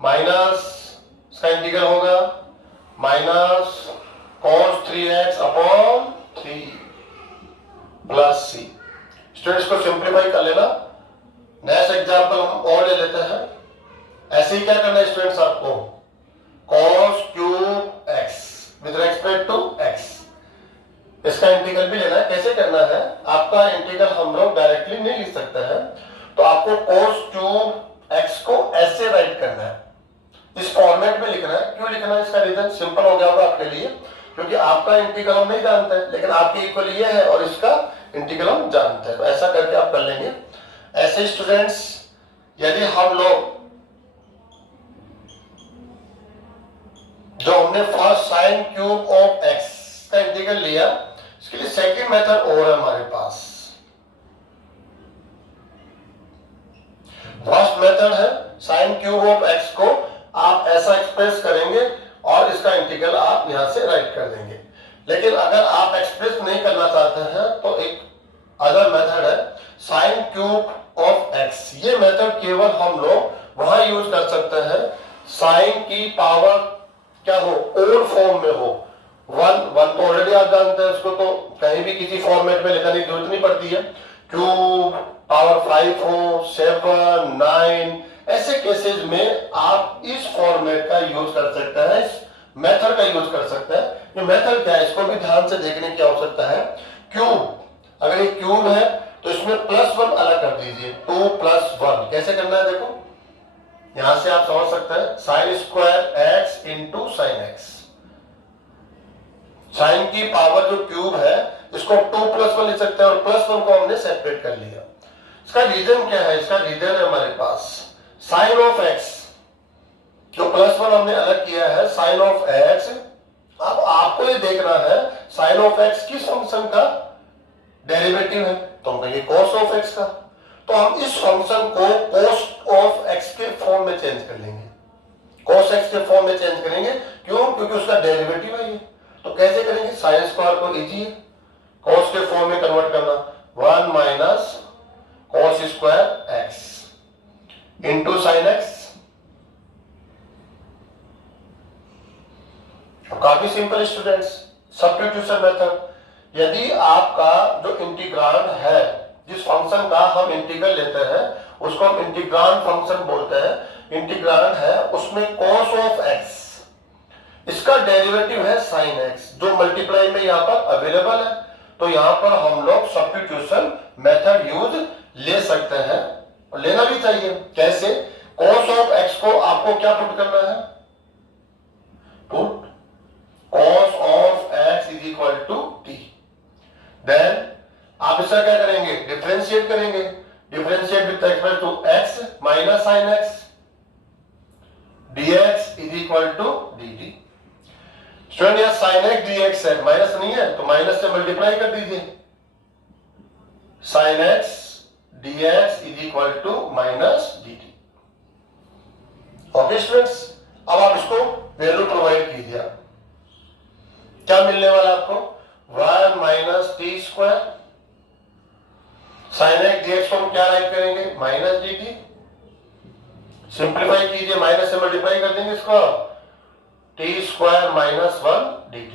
माइनस इसका इंटीग्रल होगा minus cos 3x upon 3 plus c। Students को सिंप्लीफाई कर लेना। नेक्स्ट एग्जांपल हम और ले लेते हैं। ऐसे ही क्या करना है स्टूडेंट्स, आपको cos cube x with respect to x। इसका इंटीग्रल भी लेना है। कैसे करना है, आपका इंटीग्रल हम लोग डायरेक्टली नहीं लिख सकते हैं, तो आपको cos क्यूब x को ऐसे राइट करना है, इस फॉर्मेट में लिखना है। क्यों लिखना है, इसका रीजन सिंपल हो गया होगा आपके लिए, क्योंकि आपका इंटीग्रल हम नहीं जानते हैं, लेकिन आपके इक्वल ये है और इसका इंटीग्रल हम जानते हैं, तो ऐसा करके आप कर लेंगे। ऐसे स्टूडेंट्स, यदि हम लोग जो हमने first sine cube of x का इंटीग्रल लिया, इसके लिए सेकंड मेथड और है हमारे पास। फर्स्ट मेथड है साइन क्यूब ऑफ x को आप ऐसा एक्सप्रेस करेंगे और इसका इंटीग्रल आप यहां से राइट कर देंगे। लेकिन अगर आप एक्सप्रेस नहीं करना चाहते हैं तो एक अदर मेथड है साइन क्यूब ऑफ x। ये मेथड केवल हम लोग वहां यूज कर सकते हैं साइन की पावर क्या हो, ओड फॉर्म में हो। वन तो ऑलरेडी आप जानते हैं, उसको तो कहीं भी किसी फॉर्मेट में लिखने की जरूरत नहीं पड़ती है। क्यूब पावर 5 हो, 7, 9, ऐसे केसेस में आप इस फॉर्मेट का यूज कर सकते हैं, इस मेथड का यूज कर सकते हैं। ये मेथड क्या है, इसको भी ध्यान से देखने की आवश्यकता है। क्यूब, अगर ये क्यूब है तो इसमें +1 अलग कर दीजिए, 2 + 1। कैसे करना है देखो, यहां से आप समझ सकते हैं sine square x into sine X. Sine की पावर जो क्यूब है इसको 2 + 1 लिख सकते हैं और +1 को हमने सेपरेट कर लिया। इसका रीजन क्या है, इसका रीजन है हमारे पास साइन ऑफ x, जो +1 हमने अलग किया है साइन ऑफ x। अब आपको ये देखना है साइन ऑफ x किस फंक्शन का डेरिवेटिव है, तो हम कहेंगे cos ऑफ x का। तो हम इस फंक्शन को cos ऑफ x के फॉर्म में चेंज कर लेंगे, cos x के फॉर्म में चेंज करेंगे। क्यों, क्योंकि उसका डेरिवेटिव है ये। तो कैसे करेंगे, साइन स्क्वायर को इजी है cos के फॉर्म में कन्वर्ट करना, 1 - cos square x into sine x। काफी सिंपल स्टूडेंट्स, सब्स्टिट्यूशन मेथड। यदि आपका जो इंटीग्रांड है, जिस फंक्शन का हम इंटीग्रल लेते हैं उसको हम इंटीग्रांड फंक्शन बोलते हैं, इंटीग्रांड है उसमें cos ऑफ x, इसका डेरिवेटिव है sin x, जो मल्टीप्लाई में यहां पर अवेलेबल है। तो यहां पर हम लोग सब्स्टिट्यूशन मेथड यूज ले सकते हैं और लेना भी चाहिए। कैसे, cos ऑफ x को आपको क्या पुट करना है, put cos of x is equal to t। Then आप इसका क्या करेंगे, डिफरेंशिएट करेंगे, differentiate with respect to x minus sin x, dx is equal to dt। Student यहां sin x dx है, माइनस नहीं है तो माइनस से मल्टीप्लाई कर दीजिए, sin x dx is equal to minus dt। Okay students, अब आप इसको वैल्यू प्रोवाइड कीजिए। क्या मिलने वाला आपको, 1 - t²। sin x dx को हम क्या राइट करेंगे, माइनस dt। सिंप्लीफाई कीजिए, माइनस से मल्टीप्लाई कर देंगे इसको, t² - 1 dt।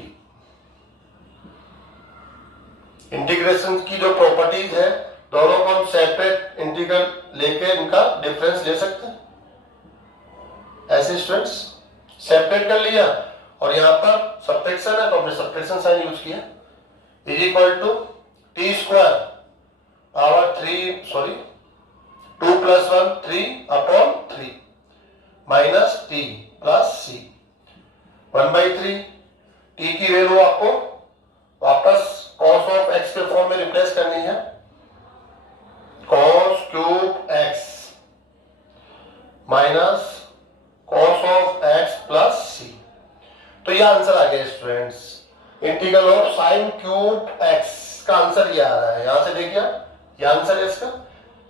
इंटीग्रेशन की जो प्रॉपर्टीज है, दोनों को हम सेपरेट इंटीग्रल लेके इनका डिफरेंस ले सकते हैं। ऐसे स्टूडेंट्स सेपरेट कर लिया और यहां पर सब्ट्रैक्शन है तो हमने सब्ट्रैक्शन साइन यूज किया, is equal to t² power 3 sorry 2 + 1 3/3 minus t plus c 1/3। t की वैल्यू आपको वापस cos ऑफ x के फॉर्म में रिप्लेस करनी है, cos cube x minus cos of x plus c। तो यह आंसर आ गया students, integral of sine cube x का आंसर ये आ रहा है। यहां से देखिए ये आंसर है इसका।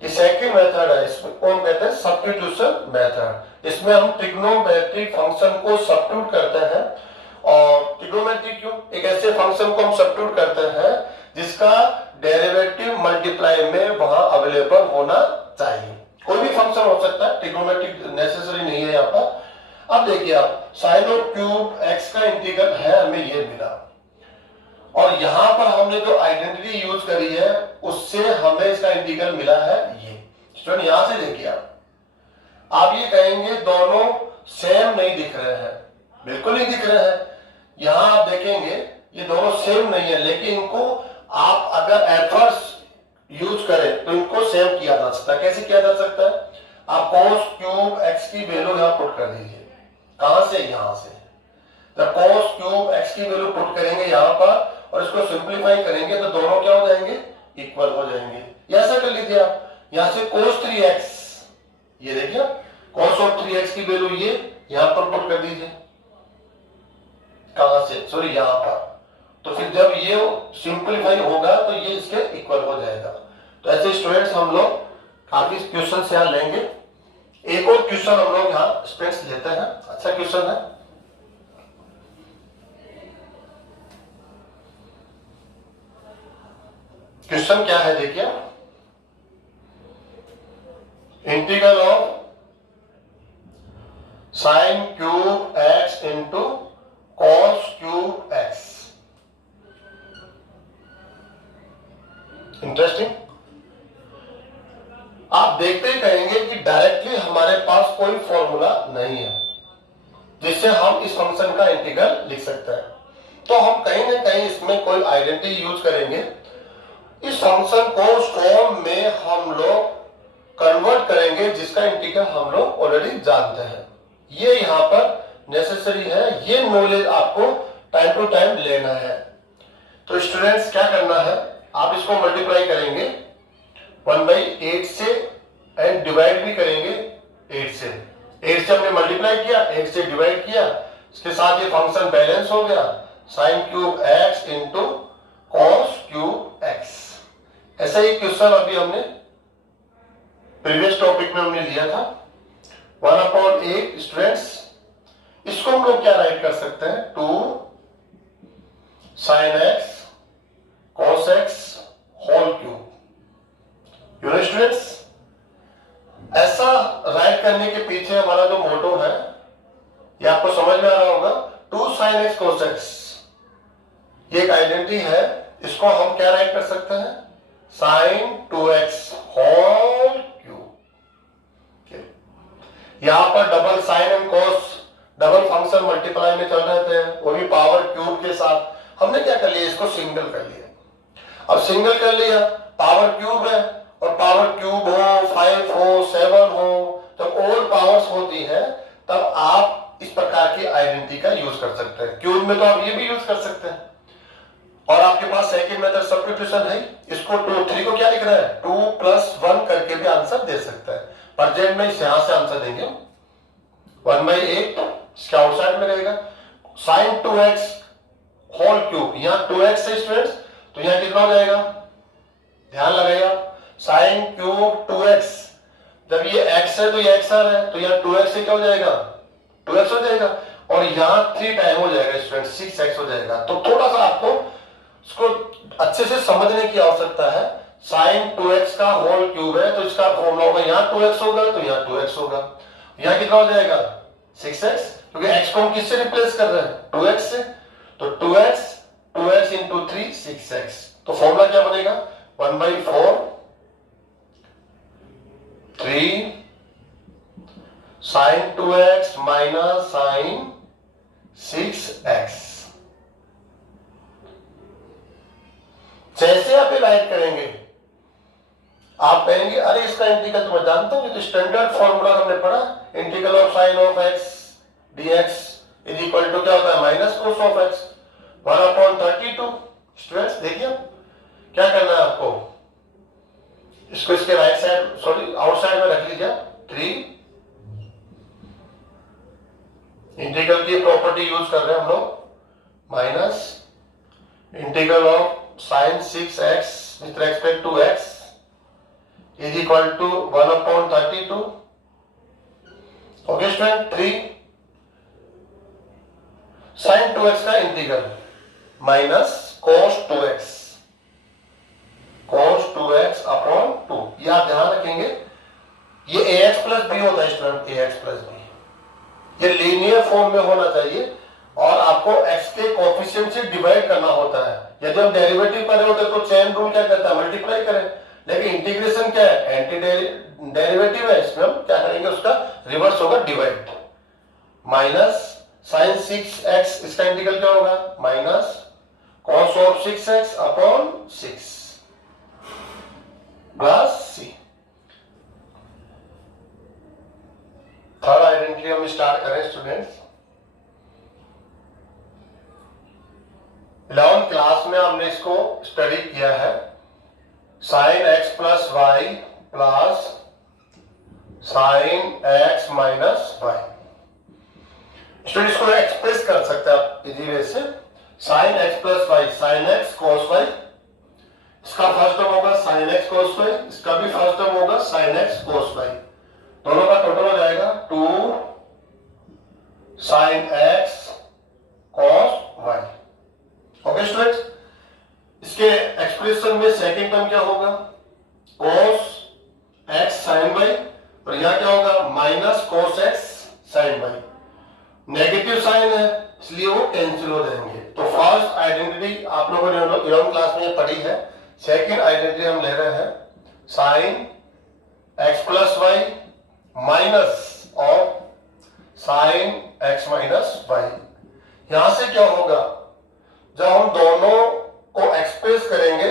ये सेकंड मेथड है, इसमें कौन कहते हैं, सब्स्टिट्यूशन मेथड। इसमें हम ट्रिग्नोमेट्रिक फंक्शन को सब्स्टिट्यूट करते हैं। और ट्रिग्नोमेट्रिक क्यों, एक ऐसे फंक्शन को हम सब्स्टिट्यूट करते हैं जिसका डेरिवेटिव मल्टीप्लाई में वहां अवेलेबल होना चाहिए। कोई भी फंक्शन हो सकता है, ट्रिग्नोमेट्रिक नेसेसरी नहीं है यहाँ पर। अब देखिए आप, साइन ऑफ क्यूब x का इंटीग्रल है, हमें ये मिला और यहां पर हमने जो आइडेंटिटी यूज करी है उससे हमें इसका इंटीग्रल मिला है ये। स्टूडेंट यहां से देखिए आप ये कहेंगे दोनों सेम नहीं दिख रहे हैं, बिल्कुल नहीं दिख रहा है। यहां आप देखेंगे ये दोनों सेम नहीं है, लेकिन इनको आप अगर एफर्ट्स यूज करें तो इनको सेम किया जा सकता है। कैसे किया जा सकता है? आप cos क्यूब x की वैल्यू यहां पुट कर दीजिए। कहां से? यहां से। जब cos क्यूब x की वैल्यू पुट करेंगे यहां पर और इसको सिंपलीफाई करेंगे तो दोनों क्या हो जाएंगे? इक्वल हो जाएंगे। या ऐसा कर लीजिए आप, यहां से cos 3x, ये देखिए cos ऑफ 3x की वैल्यू ये यहां पर पुट कर दीजिए। कहां से? सॉरी, यहां पर। तो फिर जब ये सिंपलीफाई होगा तो ये इसके इक्वल हो जाएगा। तो ऐसे स्टूडेंट्स हम लोग काफी क्वेश्चन यहां लेंगे। एक और क्वेश्चन हम लोग यहां स्टूडेंट्स लेते हैं, अच्छा क्वेश्चन है। क्वेश्चन क्या है देखिए, integral of sine cube x into cos cube x. Interesting. आप देखते ही कहेंगे कि डायरेक्टली हमारे पास कोई फॉर्मूला नहीं है जिससे हम इस फंक्शन का इंटीग्रल लिख सकते हैं, तो हम कहीं ना कहीं इसमें कोई आइडेंटिटी यूज करेंगे। इस फंक्शन को उस फॉर्म में हम लोग कन्वर्ट करेंगे जिसका इंटीग्रल हम लोग ऑलरेडी जानते हैं। ये यहां पर नेसेसरी है, ये नॉलेज आपको टाइम टू टाइम लेना है। तो स्टूडेंट्स क्या करना है, आप इसको मल्टीप्लाई करेंगे 1/8 से एंड डिवाइड भी करेंगे 8 से। 8 से हमने मल्टीप्लाई किया, 8 से डिवाइड किया, इसके साथ ये फंक्शन बैलेंस हो गया, sine cube x into cos cube x. ऐसा ही क्वेश्चन अभी हमने प्रीवियस टॉपिक में हमने लिया था 1/8 स्टूडेंट्स। इसको हम लोग क्या राइट कर सकते हैं, 2 sine x cos x whole cube. You know students, ऐसा राइट करने के पीछे हमारा जो मोटो है ये आपको समझ में आ रहा होगा। 2 साइन एक्स कॉस एक्स ये एक आइडेंटिटी है, इसको हम क्या राइट कर सकते हैं, साइन 2x होल क्यूब। यहां पर double sine and cos double function multiply में चल रहे थे, वो भी पावर क्यूब के साथ। हमने क्या कर लिया, इसको सिंगल कर लिया। अब सिंगल कर लिया, पावर क्यूब है और पावर क्यूब हो, 5 हो, 7 हो, जब और पावर्स होती है तब आप इस प्रकार की आइडेंटिटी का यूज कर सकते हैं। क्यूब में तो आप ये भी यूज कर सकते हैं। और आपके पास सेकंड मेथड सब्स्टिट्यूशन है, इसको 2 3 को क्या लिख रहा है, 2 + 1 करके भी आंसर दे सकता है। प्रेजेंट में इस यहां से आंसर देंगे 1/8, इसके आउटसाइड में रहेगा साइन 2x होल क्यूब। यहां 2x है स्टूडेंट्स, तो यहां कितना हो जाएगा, ध्यान लगाइएगा, साइन क्यूब 2x। जब ये x है तो ये xr है, तो यहां 2x से क्या हो जाएगा, 2x हो जाएगा, और यहां 3 टाइम हो जाएगा स्टूडेंट, 6x हो जाएगा। तो थोड़ा सा आपको इसको अच्छे से समझने की आवश्यकता है। साइन 2x का होल क्यूब है तो इसका फॉर्मूला होगा, यहां 2x होगा तो यहां 2x होगा, यहां कितना हो जाएगा 6x, क्योंकि x को हम किससे रिप्लेस कर रहे हैं, 2x से। तो 2x इंटू 3 6x। तो फॉर्मूला क्या बनेगा, 1/4 3 sine 2x minus sign 6x। जैसे आप राइट करेंगे आप कहेंगे अरे इसका इंटीग्रल तो मैं जानता हूं, ये तो स्टैंडर्ड फॉर्मूला हमने पढ़ा, integral of sine of x dx is equal to क्या होता है, minus cos of x 1/32। Students देखिए क्या करना है आपको, इसको इसके राइट साइड सॉरी आउटसाइड में रख लीजिए 3। इंटीग्रल की प्रॉपर्टी यूज कर रहे हैं हम लोग, minus integral of sine 6x with respect to x is equal to 1/32। Okay student, 3 sine 2x का integral minus cos 2x upon 2। ये आप ध्यान रखेंगे, ये ax प्लस b होता है स्टूडेंट, ax प्लस b ये लीनियर फॉर्म में होना चाहिए और आपको x के कोएफिशिएंट से डिवाइड करना होता है। यदि हम डेरिवेटिव पर होते तो चेन रूल क्या करता है, मल्टीप्लाई करें, लेकिन इंटीग्रेशन क्या है, एंटी डेरिवेटिव है, इसमें हम क्या करेंगे, उसका रिवर्स होगा डिवाइड। माइनस साइन 6x, इसका इंटीग्रल क्या होगा? Minus cos of 6x upon 6 plus c। Third identity हम स्टार्ट करें स्टूडेंट्स। 11th क्लास में हमने इसको स्टडी किया है, sine x plus y plus sine x minus y. Student इसको एक्सप्रेस कर सकते हैं आप इजी वे से, sine x plus y, sine x cos y, इसका फर्स्ट टर्म होगा साइन x cos वाई, इसका भी फर्स्ट टर्म होगा साइन x cos वाई, दोनों का टोटल हो जाएगा 2 sine x cos y. Okay students, इसके एक्सप्रेशन में सेकंड टर्म क्या होगा? cos x sin y, और यहां क्या होगा? Minus cos x sin y। Negative sign है इसलिए वो कैंसिल हो जाएंगे। तो फर्स्ट आइडेंटिटी आप लोगों ने 11th क्लास में पढ़ी है। सेकंड आइडेंटिटी हम ले रहे हैं sine x plus y minus of sine x minus y. यहां से क्या होगा? जब हम दोनों को एक्सप्रेस करेंगे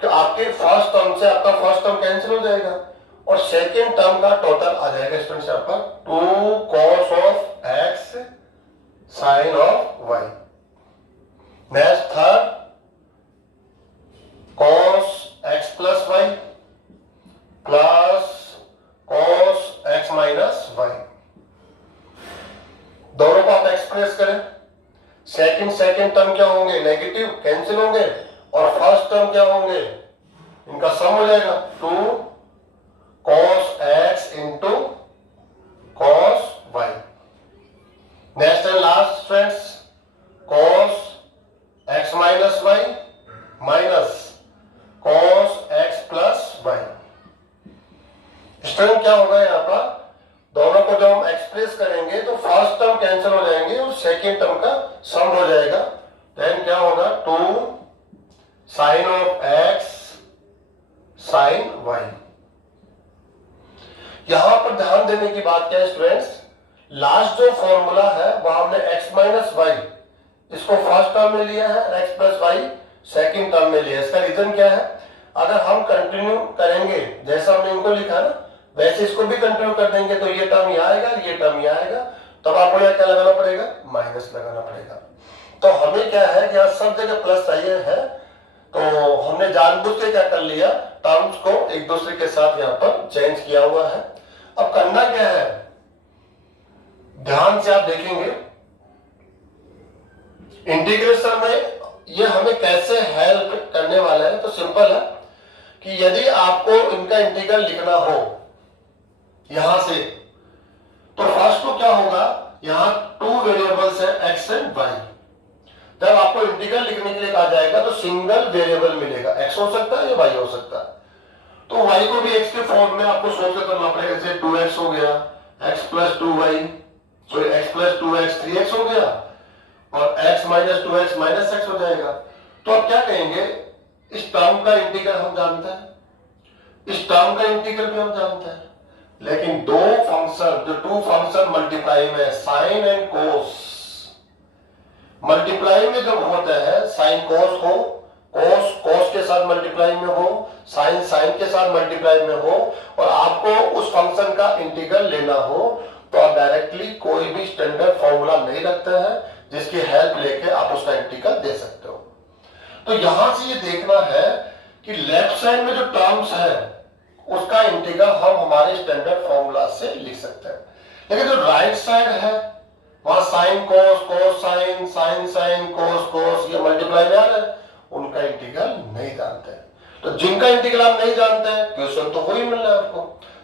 तो आपके फर्स्ट टर्म से आपका फर्स्ट टर्म कैंसिल हो जाएगा और सेकेंड टर्म का टोटल आ जाएगा स्टूडेंट्स आपका 2 cos of x sine of y। Next third cos x plus y plus cos x minus y. दोनों को आप एक्सप्रेस करें, सेकंड टर्म क्या होंगे? नेगेटिव, कैंसिल होंगे, और फर्स्ट टर्म क्या होंगे? इनका सम हो जाएगा 2 cos x into cos y। Next and last friends, cos x minus y minus cos x plus y। इस टर्म क्या होगा? यहाँ पर दोनों को जब हम एक्सप्रेस करेंगे तो फर्स्ट टर्म कैंसिल हो जाएंगे और सेकेंड टर्म का सम हो जाएगा। देन क्या होगा? 2 sine of x sine y। यहां पर ध्यान देने की बात क्या है स्टूडेंट्स? लास्ट जो फॉर्मूला है वह हमने x माइनस वाई, इसको फर्स्ट टर्म में लिया है, x plus y second term में लिया है। इसका रीजन क्या है? अगर हम कंटिन्यू करेंगे जैसा हमने इनको लिखा ना वैसे इसको भी कंटिन्यू कर देंगे तो ये टर्म यहाँ आएगा, ये टर्म यहाँ आएगा, तब आपको यहाँ क्या लगाना पड़ेगा? माइनस लगाना पड़ेगा। तो हमें क्या है कि यहाँ सब जगह प्लस चाहिए है, तो हमने जानबूझ के क्या कर लिया, टर्म्स को एक दूसरे के साथ यहाँ पर चेंज किया हुआ है। अब करना क्या है, ध्यान से आप देखेंगे इंटीग्रेशन में ये हमें कैसे हेल्प करने वाला है। तो सिंपल है कि यदि आपको इनका इंटीग्रल लिखना हो यहां से, तो फर्स्ट को क्या होगा, यहां 2 वेरिएबल्स है x एंड y। जब आपको इंटीग्रल लिखने के लिए कहा जाएगा तो सिंगल वेरिएबल मिलेगा, x हो सकता है या y हो सकता है। तो y को भी x के फॉर्म में आपको सोच के करना पड़ेगा, जैसे 2x हो गया, x plus 2y, sorry x plus 2x 3x हो गया, और x minus 2x minus x हो जाएगा। तो आप क्या कहेंगे, इस टर्म का इंटीग्रल हम जानते हैं, इस टर्म का इंटीग्रल भी हम जानते हैं, लेकिन दो फंक्शन, जो 2 फंक्शन मल्टीप्लाई में साइन एंड कोस, मल्टीप्लाई में जब होता है साइन कोस हो, कोस कोस के साथ मल्टीप्लाई में हो, साइन साइन के साथ मल्टीप्लाई में हो, और आपको उस फंक्शन का इंटीग्रल लेना हो, तो आप डायरेक्टली कोई भी स्टैंडर्ड फॉर्मूला नहीं रखते हैं जिसकी हेल्प लेके आप उसका इंटीग्रल दे सकते हो। तो यहां से ये देखना है कि लेफ्ट साइड में जो टर्म्स है उसका इंटीग्रल हम हमारे स्टैंडर्ड फॉर्मूला से लिख सकते हैं, लेकिन जो राइट साइड है वहां sine cos, cos sine, sine sine, cos cos, ये मल्टीप्लाई में आ रहा है, उनका इंटीग्रल नहीं जानते हैं। तो जिनका इंटीग्रल आप नहीं जानते हैं, क्वेश्चन तो वही मिल रहा है आपको,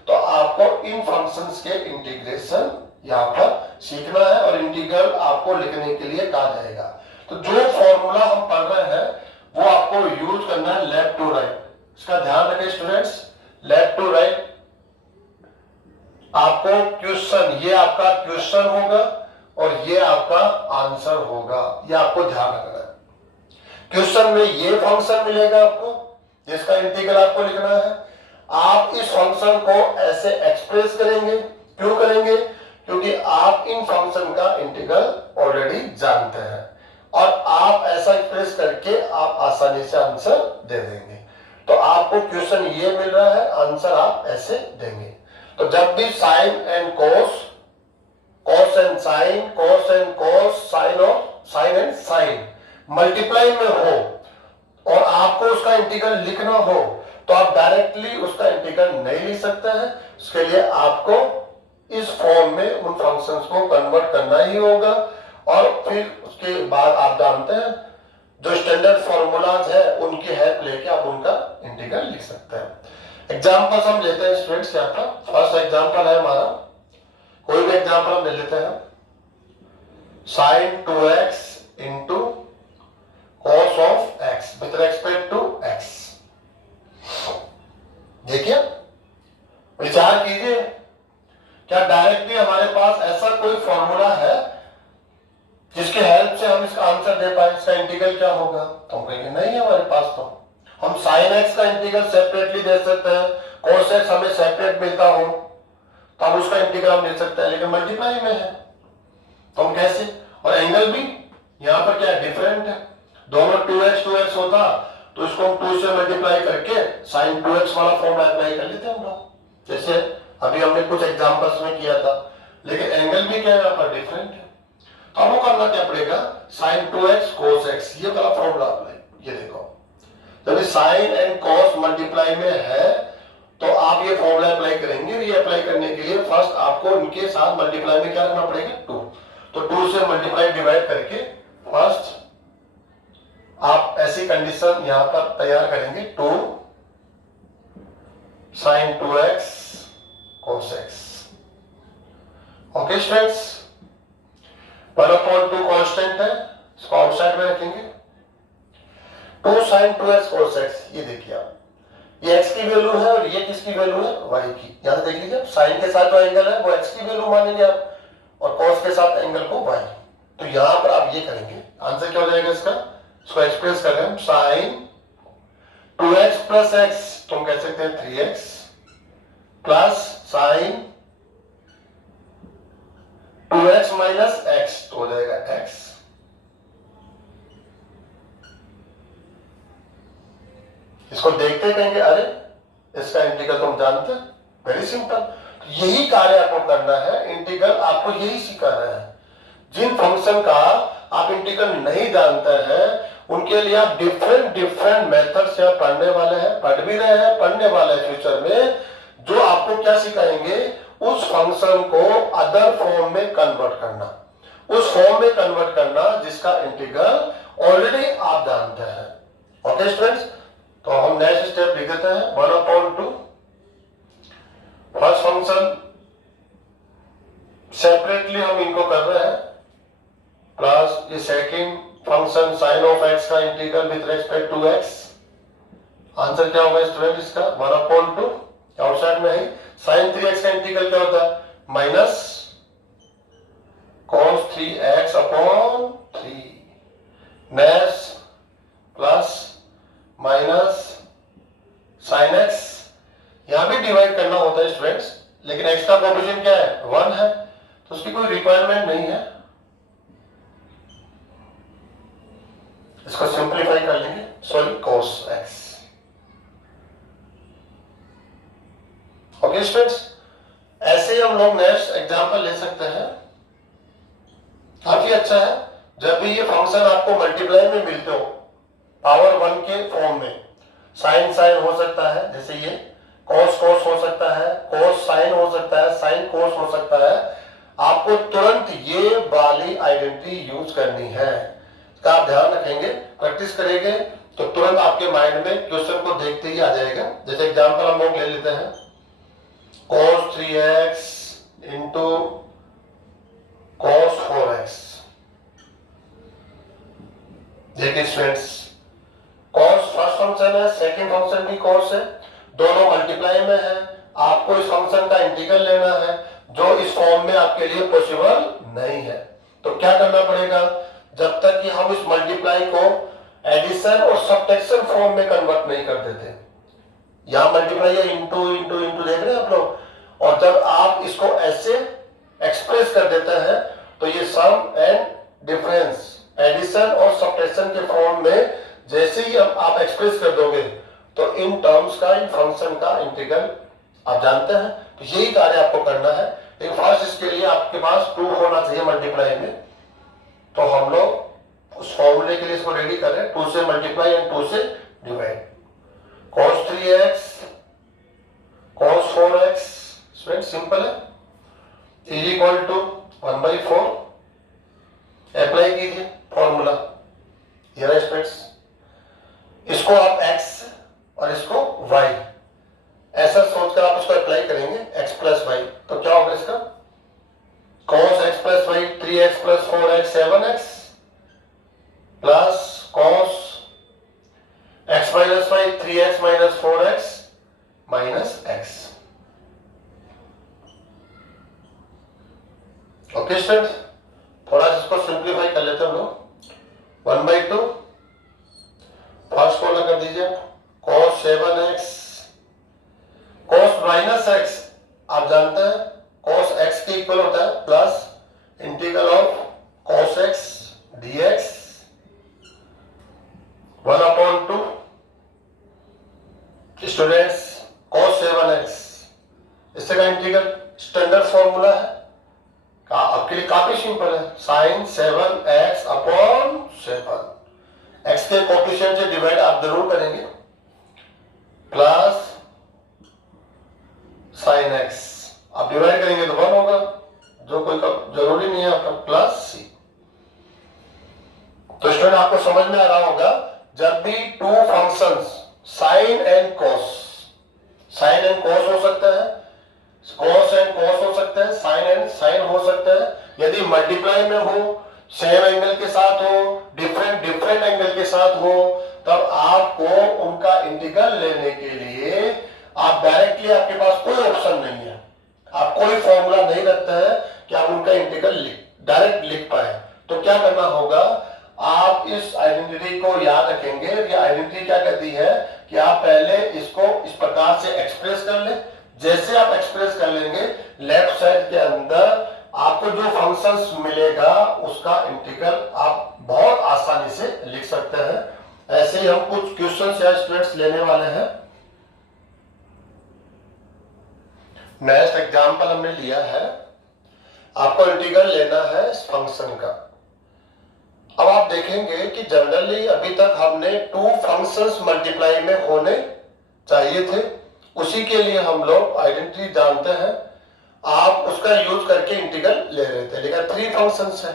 तो आपको इन फंक्शंस के इंटीग्रेशन यहाँ पर सीखना है और इंटीग्रल आपको लिखने के लिए कहा जाएगा। तो जो फॉर्मूला हम पढ़ रहे हैं वो आपको यूज करना है लेफ्ट टू राइट। इसका ध्यान रखें स्टूडेंट्स, लेफ्ट टू राइट आपको क्वेश्चन, ये आपका क्वेश्चन होगा और ये आपका आंसर होगा, ये आपको ध्यान रखना है। क्वेश्चन में ये फंक्शन मिलेगा आपको जिसका इंटीग्रल आपको लिखना है, आप इस फंक्शन को ऐसे एक्सप्रेस करेंगे। क्यों करेंगे? क्योंकि आप इन फंक्शन का इंटीग्रल ऑलरेडी जानते हैं और आप ऐसा एक्सप्रेस करके आप आसानी से आंसर दे देंगे। तो आपको क्वेश्चन ये मिल रहा है, आंसर आप ऐसे देंगे। तो जब भी sine and cos, cos and sine, cos and cos, sine और साइन एंड साइन मल्टीप्लाई में हो और आपको उसका इंटीग्रल लिखना हो तो आप डायरेक्टली उसका इंटीग्रल नहीं लिख सकते हैं। उसके लिए आपको इस फॉर्म में उन फंक्शंस को कन्वर्ट करना ही होगा और फिर उसके बाद आप जानते हैं जो स्टैंडर्ड फॉर्मूलाज है उनकी हेल्प लेके आप उनका इंटीग्रल लिख सकते हैं। एग्जांपल्स हम लेते हैं स्टूडेंट्स। यहाँ पर फर्स्ट एग्जांपल है हमारा, कोई भी एग्जांपल हम ले लेते हैं। sin 2x into cos of x with respect to x। देखिए, विचार कीजिए, क्या डायरेक्टली हमारे पास ऐसा कोई फॉर्मूला है जिसके हेल्प से हम इसका आंसर दे पाए, इसका इंटीग्रल क्या होगा? तो हम कहेंगे नहीं है हमारे पास। तो हम sin x का इंटीग्रल सेपरेटली दे सकते हैं, cos x हमें सेपरेट मिलता हो तो हम उसका इंटीग्रल ले सकते हैं, लेकिन मल्टीप्लाई में है तो हम कैसे? और एंगल भी यहाँ पर क्या है, डिफरेंट है। दोनों 2x होता तो इसको हम 2 से मल्टीप्लाई करके sin 2x वाला फॉर्मूला अप्लाई कर लेते हैं हम लोग, जैसे अभी हमने कुछ एग्जांपल्स में किया था। लेकिन एंगल भी क्या है यहाँ पर, डिफरेंट है। तो हमको करना क्या पड़ेगा, sin 2x cos x ये वाला फॉर्मूला अप्लाई। ये देखो, जब sin एंड cos मल्टीप्लाई में है तो आप ये फॉर्मूला अप्लाई करेंगे। ये अप्लाई करने के लिए फर्स्ट आपको इनके साथ मल्टीप्लाई में क्या करना पड़ेगा, 2। तो 2 से मल्टीप्लाई डिवाइड करके फर्स्ट आप ऐसी कंडीशन यहां पर तैयार करेंगे, 2 sin 2x cos x। Okay students, 1/2 constant है, इसको आउटसाइड में रखेंगे। 2 sin 2x cos x, ये देखिए आप, ये x की वैल्यू है और ये किसकी वैल्यू है, y की। यहां से देख लीजिए, साइन के साथ जो एंगल है वो x की वैल्यू मानेंगे आप और cos के साथ एंगल को y। तो यहां पर आप ये करेंगे, आंसर क्या हो जाएगा इसका, इसको एक्सप्रेस करें हम sin 2x प्लस x, तो हम कह सकते हैं 3x plus sin 2x minus x, तो हो जाएगा x। इसको देखते कहेंगे अरे इसका इंटीग्रल तो हम जानते हैं, वेरी सिंपल। यही कार्य आपको करना है, इंटीग्रल आपको यही सिखाना है। जिन फंक्शन का आप इंटीग्रल नहीं जानते हैं उनके लिए आप डिफरेंट मेथड से आप पढ़ने वाले हैं, पढ़ भी रहे हैं, पढ़ने वाले हैं फ्यूचर में, जो आपको क्या सिखाएंगे, उस फंक्शन को अदर फॉर्म में कन्वर्ट करना, उस फॉर्म में कन्वर्ट करना जिसका इंटीग्रल ऑलरेडी आप जानते हैं। ओके स्टूडेंट्स, तो हम नेक्स्ट स्टेप लिख देते हैं, 1/2 फर्स्ट फंक्शन सेपरेटली हम इनको कर रहे हैं, प्लस ये second function sin of x का integral with respect to x। Answer क्या होगा स्टूडेंट इसका, 1/2 आउटसाइड में है। sin 3x का इंटीग्रल क्या होता है, minus cos 3x upon 3 next plus minus sin x। यहां भी डिवाइड करना होता है स्टूडेंट्स, लेकिन x का कोएफिशिएंट क्या है, 1 है, तो उसकी कोई रिक्वायरमेंट नहीं है। इसको सिंपलीफाई कर लेंगे, sorry cos x। Okay students, ऐसे ही हम लोग नेक्स्ट एग्जांपल ले सकते हैं। काफी अच्छा है, जब भी ये फंक्शन आपको मल्टीप्लाई में मिलते हो पावर 1 के फॉर्म में, साइन साइन हो सकता है, जैसे ये cos cos हो सकता है, cos साइन हो सकता है, साइन cos हो सकता है। आपको तुरंत ये वाली आइडेंटिटी यूज करनी है, इसका आप ध्यान रखेंगे, प्रैक्टिस करेंगे तो तुरंत आपके माइंड में क्वेश्चन को देखते ही आ जाएगा। जैसे एग्जांपल हम लोग ले लेते हैं, cos 3x into cos 4x। देखिए स्टूडेंट्स, cos फर्स्ट फंक्शन है, सेकंड फंक्शन भी cos है, दोनों मल्टीप्लाई में है। आपको इस फंक्शन का इंटीग्रल लेना है जो इस फॉर्म में आपके लिए पॉसिबल नहीं है। तो क्या करना पड़ेगा, जब तक कि हम इस मल्टीप्लाई को एडिशन और सब्ट्रैक्शन फॉर्म में कन्वर्ट नहीं कर देते। यहां मल्टीप्लाई है, इंटू इंटू इंटू देख रहे हैं आप लोग, और जब आप इसको ऐसे एक्सप्रेस कर देते हैं तो ये सम एंड डिफरेंस, एडिशन और सब्ट्रैक्शन के फॉर्म में जैसे ही आप एक्सप्रेस कर दोगे तो इन टर्म्स का, इन फंक्शन का इंटीग्रल आप जानते हैं। तो यही कार्य आपको करना है। लेकिन फर्स्ट इसके लिए आपके पास 2 होना चाहिए मल्टीप्लाई में। तो हम लोग उस फॉर्मूले के लिए इसको रेडी कर रहे हैं, 2 से मल्टीप्लाई एंड 2 से divide. cos 3x cos 4x, student simple है, इज इक्वल टू 1/4। अप्लाई कीजिए फॉर्मूला, ये रहा स्टूडेंट्स। इसको आप x और इसको y ऐसा सोचकर आप उसको अप्लाई करेंगे, x प्लस वाई। तो क्या होगा इसका, cos x plus y 3x plus 4x 7x plus cos x minus y 3x minus 4x minus x। Okay student, थोड़ा इसको सिंप्लीफाई कर लेते हैं हम लोग। 1/2 फर्स्ट को कर दीजिए, cos 7x cos minus x, आप जानते हैं cos x के इक्वल होता है plus integral of cos x dx 1/2। Students cos 7x, इससे का इंटीग्रल स्टैंडर्ड फॉर्मूला है, आपके लिए काफी सिंपल है, sin 7x अपॉन 7। x के कोफिशिएंट से डिवाइड आप जरूर करेंगे, प्लस sin x आप डिवाइड करेंगे तो 1 होगा, जो कोई जरूरी नहीं है आपका, प्लस c। तो स्टूडेंट आपको समझ में आ रहा होगा, जब भी 2 functions sine and cos, sine and cos हो सकता है, कॉस एंड कॉस हो सकता है, साइन एंड साइन हो सकता है। यदि मल्टीप्लाई में हो, सेम एंगल के साथ हो, डिफरेंट एंगल के साथ हो, तब आपको उनका इंटीग्रल लेने के लिए आप डायरेक्टली, आपके पास कोई ऑप्शन नहीं है, आप कोई फॉर्मूला नहीं रखते हैं कि आप उनका इंटीग्रल डायरेक्ट लिख पाए। तो क्या करना होगा, आप इस आइडेंटिटी को याद रखेंगे। ये आइडेंटिटी क्या कहती है कि आप पहले इसको इस प्रकार से एक्सप्रेस कर ले। जैसे आप एक्सप्रेस कर लेंगे, लेफ्ट साइड के अंदर आपको जो फंक्शंस मिलेगा उसका इंटीग्रल आप बहुत आसानी से लिख सकते हैं। ऐसे ही हम कुछ क्वेश्चंस या स्टूडेंट्स लेने वाले हैं। नेक्स्ट एग्जांपल हमने लिया है, आपको इंटीग्रल लेना है इस फंक्शन का। अब आप देखेंगे कि जनरली अभी तक हमने 2 फंक्शंस मल्टीप्लाई में होने चाहिए थे, उसी के लिए हम लोग आइडेंटिटी जानते हैं, आप उसका यूज करके इंटीग्रल ले रहे थे। लेकिन 3 फंक्शंस है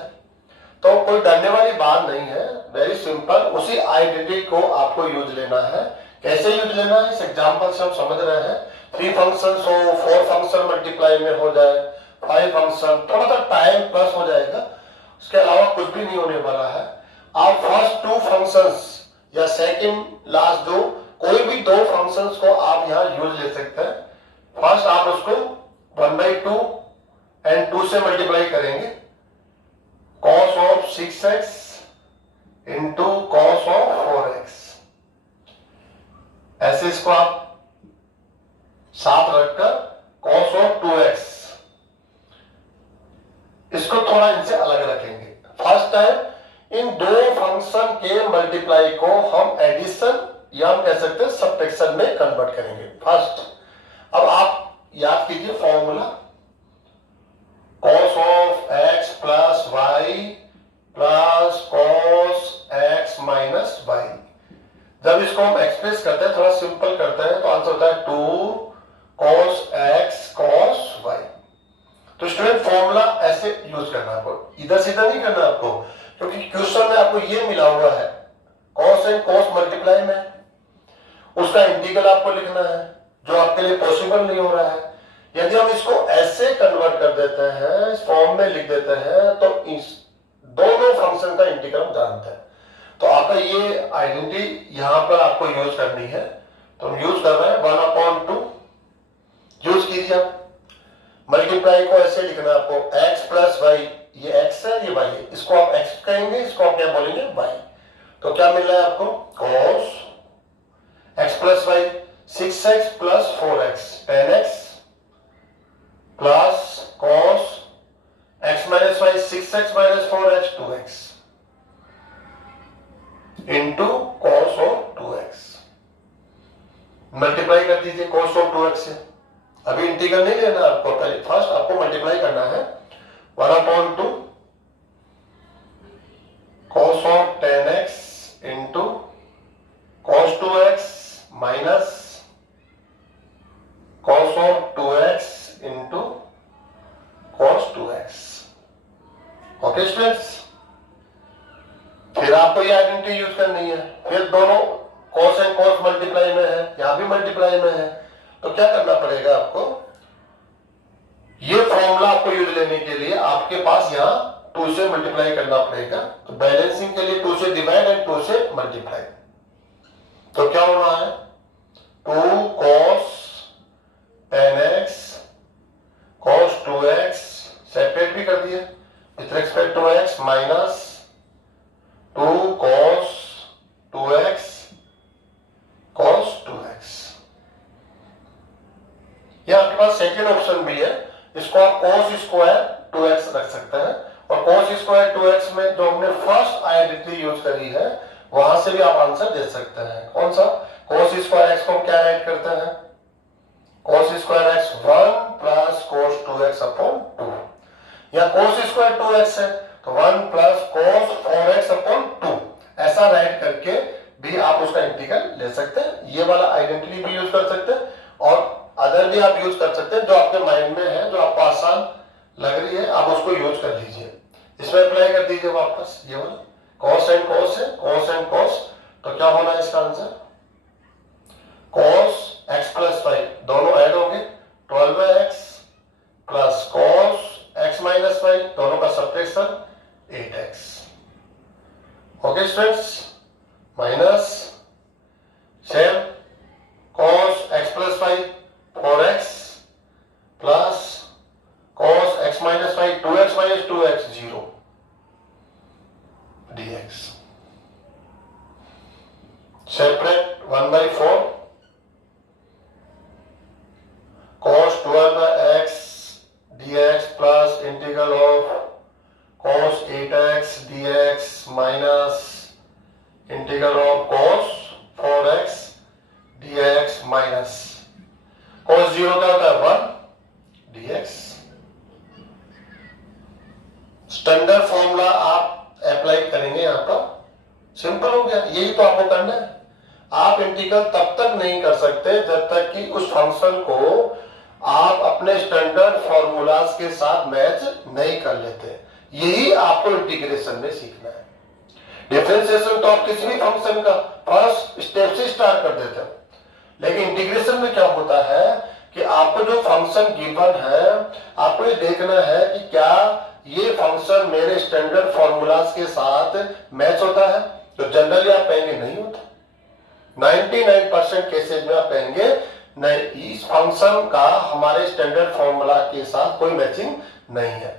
तो कोई डरने वाली बात नहीं है, वेरी सिंपल, उसी आइडेंटिटी को आपको यूज लेना है। कैसे यूज लेना है, इस एग्जांपल से हम समझ रहे हैं। 3 फंक्शंस हो, 4 फंक्शन मल्टीप्लाई में हो जाए, 5 फंक्शन, थोड़ा सा टाइम प्लस हो जाएगा, उसके अलावा कुछ भी नहीं होने वाला है। आप फर्स्ट 2 फंक्शंस या सेकंड लास्ट 2, कोई भी 2 फंक्शंस को आप यहां यूज ले सकते हैं। फर्स्ट आप उसको 1/2 एंड 2 से मल्टीप्लाई करेंगे, cos of 6x into cos of 4x। ऐसे इसको आप साथ रखकर cos ऑफ 2x, इसको थोड़ा इनसे अलग रखेंगे। फर्स्ट टाइम इन 2 फंक्शन के मल्टीप्लाई को हम एडिशन या हम कह सकते हैं सब्ट्रैक्शन में कन्वर्ट करेंगे फर्स्ट। अब आप याद कीजिए formula, cos of x plus y plus cos x minus y। जब इसको हम एक्सप्रेस करते हैं, थोड़ा सिंपल करते हैं, तो आंसर होता है 2 cos x cos y। तो स्टूडेंट फॉर्मूला ऐसे यूज करना है आपको, इधर सीधा नहीं करना आपको, क्योंकि क्वेश्चन में आपको ये मिला हुआ है cos एंड cos मल्टीप्लाई में, उसका इंटीग्रल आपको लिखना है, जो आपके लिए पॉसिबल नहीं हो रहा है। यदि हम इसको ऐसे कन्वर्ट कर देते हैं, इस फॉर्म में लिख देते हैं, तो इस दोनों फंक्शन का इंटीग्रल जानते हैं। तो आपका ये आइडेंटिटी यहां पर आपको यूज करनी है, तो हम यूज कर रहे हैं 1/2 यूज कीजिए। आप मल्टीप्लाई को ऐसे लिखना है आपको, x प्लस वाई, ये x है ये y है, इसको आप x कहेंगे, इसको आप क्या बोलेंगे y। तो क्या मिल रहा है आपको, cos x plus y 6x plus 4x 10x plus cos x minus y 6x minus 4x 2x into cos of 2x। Multiply कर दीजिए कॉस ऑफ 2x से। अभी इंटीग्रल नहीं लेना आपको, पहले फर्स्ट आपको मल्टीप्लाई करना है। 1/2 cos of 10x into cos 2x minus cos of 2x into cos 2x। Okay students, फिर आपको ये आइडेंटिटी यूज करनी है। फिर दोनों cos एंड cos मल्टीप्लाई में है, यहां भी मल्टीप्लाई में है, तो क्या करना पड़ेगा आपको, ये फॉर्मूला आपको यूज लेने के लिए आपके पास यहां 2 से मल्टीप्लाई करना पड़ेगा। तो बैलेंसिंग के लिए 2 से डिवाइड एंड 2 से मल्टीप्लाई। तो क्या होना है, 2 cos 10x cos 2x separate भी कर दिए with respect to x minus 2 cos 2x cos 2x। यह आपके पास सेकेंड ऑप्शन भी है, इसको आप cos स्क्वायर 2x रख सकते हैं। और cos स्क्वायर 2x में जो हमने फर्स्ट आइडेंटिटी यूज करी है वहां से भी आप आंसर दे सकते हैं। कौन सा, cos स्क्वायर x को क्या राइट करते हैं, cos square x 1 plus cos 2x upon 2, या cos स्क्वायर 2x है तो 1 प्लस cos 4x अपॉन 2, ऐसा राइट करके भी आप उसका इंटीग्रल ले सकते हैं। ये वाला आइडेंटिटी भी यूज कर सकते हैं और अदर भी आप यूज कर सकते हैं, जो आपके माइंड में है, जो आपको आसान लग रही है आप उसको यूज कर लीजिए। इसमें अप्लाई कर दीजिए वापस, ये वाला cos एंड cos है, cos एंड cos, तो क्या होना है इसका आंसर, cos x प्लस 5 दोनों ऐड होंगे 12x plus cos x minus 5 दोनों का subtraction 8x। Okay students, minus same cos x plus 5 4x plus cos x minus 5 2x minus 2x 0 dx। Separate 1/4 cos 12x dx plus integral of cos 8x dx minus integral of cos 4x dx minus cos 0 क्या होता है 1 dx। स्टैंडर्ड फॉर्मूला आप अप्लाई करेंगे यहां पर, सिंपल हो गया। यही तो आपको करना है। आप इंटीग्रल तब तक नहीं कर सकते जब तक कि उस फंक्शन को आप अपने स्टैंडर्ड फॉर्मूलाज के साथ मैच नहीं कर लेते। यही आपको इंटीग्रेशन में सीखना है। डिफरेंशिएशन तो आप किसी भी फंक्शन का फर्स्ट स्टेप से स्टार्ट कर देते हो, लेकिन इंटीग्रेशन में क्या होता है कि आपको जो फंक्शन गिवन है आपको ये देखना है कि क्या ये फंक्शन मेरे स्टैंडर्ड फॉर्मूलाज के साथ मैच होता है। तो जनरली आप कहेंगे नहीं होता, 99% केसेज में आप कहेंगे नहीं, इस फंक्शन का हमारे स्टैंडर्ड फॉर्मूला के साथ कोई मैचिंग नहीं है,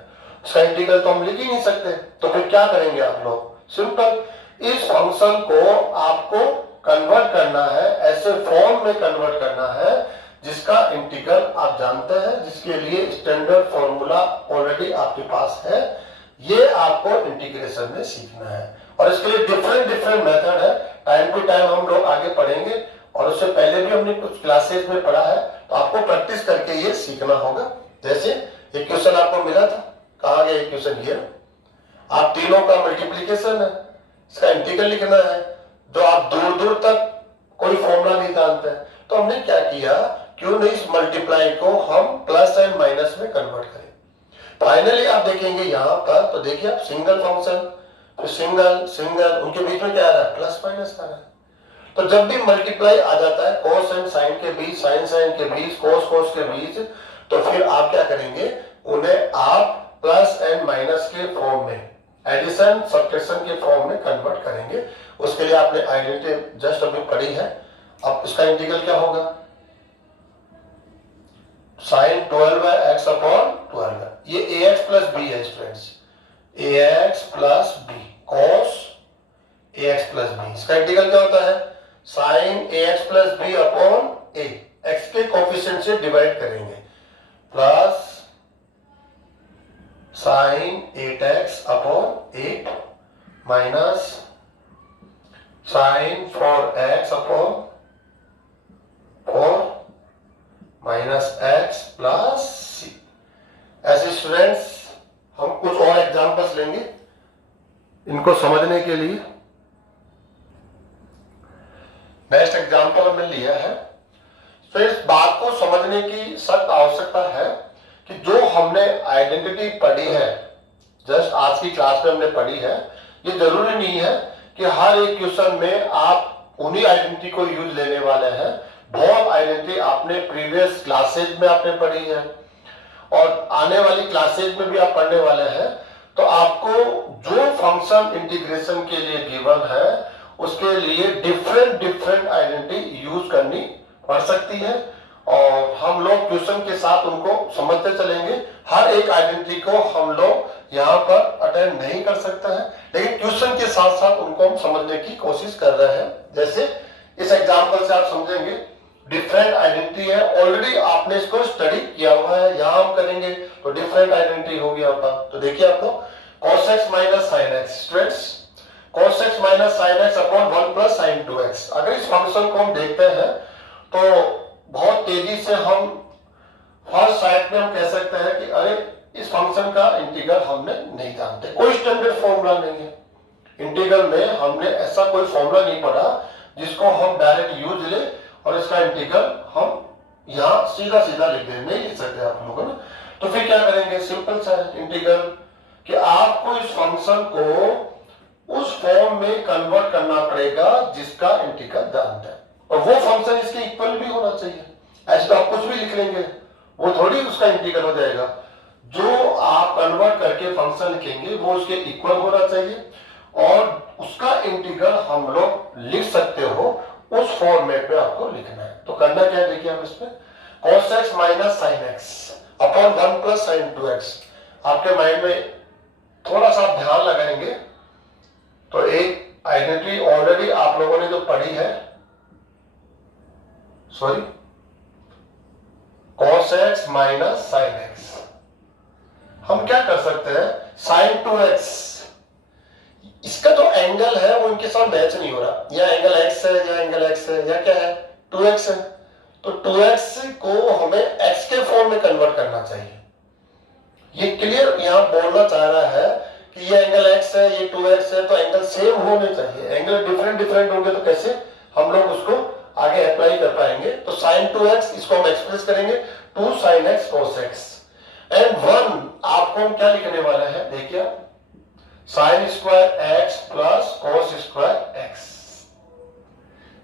उसका इंटीग्रल तो हम लिख ही नहीं सकते। तो फिर क्या करेंगे आप लोग, सिंपल, इस फंक्शन को आपको कन्वर्ट करना है, ऐसे फॉर्म में कन्वर्ट करना है जिसका इंटीग्रल आप जानते हैं, जिसके लिए स्टैंडर्ड फॉर्मूला ऑलरेडी आपके पास है। ये आपको इंटीग्रेशन में सीखना है और इसके लिए डिफरेंट मेथड है। टाइम टू टाइम हम लोग आगे पढ़ेंगे और उससे पहले भी हमने कुछ क्लासेस में पढ़ा है, तो आपको प्रैक्टिस करके ये सीखना होगा। जैसे एक क्वेश्चन आपको मिला था, कहा गया एक क्वेश्चन ये, आप तीनों का मल्टीप्लीकेशन है, इसका इंटीग्रल लिखना है, जो आप दूर दूर तक कोई फॉर्मूला नहीं जानते, तो हमने क्या किया, क्यों नहीं इस मल्टीप्लाई को हम प्लस एंड माइनस में कन्वर्ट करें। फाइनली आप देखेंगे यहां पर, तो देखिए आप सिंगल फंक्शन, तो सिंगल उनके बीच में क्या आ रहा है, प्लस माइनस आ रहा है। तो जब भी मल्टीप्लाई आ जाता है कॉस एंड साइन के बीच, साइन साइन के बीच, कॉस के बीच, तो फिर आप क्या करेंगे, उन्हें आप प्लस एंड माइनस के फॉर्म में, एडिशन सब्ट्रैक्शन के फॉर्म में कन्वर्ट करेंगे। उसके लिए आपने आइडेंटिटी जस्ट अभी पढ़ी है। अब इसका इंटीग्रल क्या होगा, साइन 12x अपॉन 12, ये ax प्लस b है students, ax plus b cos ax plus b। इसका इंटीग्रल क्या होता है, sine ax plus b upon a, x के कोफिशिएंट से डिवाइड करेंगे, plus sine 8x upon 8 minus sine 4x upon 4 minus x plus c। ऐसे स्टूडेंट्स हम कुछ और एग्जांपल्स लेंगे इनको समझने के लिए। नेक्स्ट एग्जांपल हमने लिया है। तो इस बात को समझने की सख्त आवश्यकता है कि जो हमने आइडेंटिटी पढ़ी है, जस्ट आज की क्लास में हमने पढ़ी है, ये जरूरी नहीं है कि हर एक क्वेश्चन में आप उन्हीं आइडेंटिटी को यूज लेने वाले हैं। बहुत आइडेंटिटी आपने प्रीवियस क्लासेज में आपने पढ़ी है और आने वाली क्लासेज में भी आप पढ़ने वाले हैं। तो आपको जो फंक्शन इंटीग्रेशन के लिए गिवन है उसके लिए डिफरेंट आइडेंटिटी यूज करनी पड़ सकती है और हम लोग क्वेश्चन के साथ उनको समझते चलेंगे। हर एक आइडेंटिटी को हम लोग यहाँ पर अटेंड नहीं कर सकते हैं, लेकिन क्वेश्चन के साथ साथ उनको हम समझने की कोशिश कर रहे हैं। जैसे इस एग्जांपल से आप समझेंगे डिफरेंट आइडेंटिटी है, ऑलरेडी आपने इसको स्टडी किया हुआ है, यहाँ हम करेंगे तो डिफरेंट आइडेंटिटी होगी यहाँ पर। तो देखिए आपको cos x minus sine x, students cos x minus sine x upon 1 plus sign 2x। अगर इस फंक्शन को हम देखते हैं तो बहुत तेजी से हम फर्स्ट साइड में हम कह सकते हैं कि अरे इस फंक्शन का इंटीग्रल हमने नहीं जानते, कोई स्टैंडर्ड फॉर्मूला नहीं है। इंटीग्रल में हमने ऐसा कोई फॉर्मूला नहीं पढ़ा जिसको हम डायरेक्ट यूज ले और इसका इंटीग्रल हम यहाँ सीधा लिख दें, नहीं लिख सकते आप लोगों ने। तो फिर क्या करेंगे, सिंपल सा इंटीग्रल कि आपको इस फंक्शन को उस फॉर्म में कन्वर्ट करना पड़ेगा जिसका इंटीग्रल जानते हैं, और वो फंक्शन इसके इक्वल भी होना चाहिए। ऐसे तो आप कुछ भी लिख लेंगे, वो थोड़ी उसका इंटीग्रल हो जाएगा। जो आप कन्वर्ट करके फंक्शन लिखेंगे वो उसके इक्वल होना चाहिए और उसका इंटीग्रल हम लोग लिख सकते हो उस फॉर्मेट में आपको लिखना है। तो करना क्या है, देखिए हम इसमें cos x minus sine x upon 1 plus sign 2x। आपके माइंड में थोड़ा सा ध्यान लगाएंगे तो एक आइडेंटिटी ऑलरेडी आप लोगों ने जो पढ़ी है, sorry cos x minus sine x, हम क्या कर सकते हैं साइन 2x, इसका जो एंगल है वो इनके साथ मैच नहीं हो रहा, या एंगल x है या एंगल x है या क्या है 2x है। तो 2x को हमें x के फॉर्म में कन्वर्ट करना चाहिए। ये क्लियर यहां बोलना चाह रहा है कि ये एंगल x है ये 2x है, तो एंगल सेम होने चाहिए। एंगल डिफरेंट होंगे तो कैसे हम लोग उसको आगे अप्लाई कर पाएंगे। तो साइन 2x इसको हम एक्सप्रेस करेंगे 2 sine x cos x and 1 आपको हम क्या लिखने वाले हैं, देखिए sine square x plus cos square x।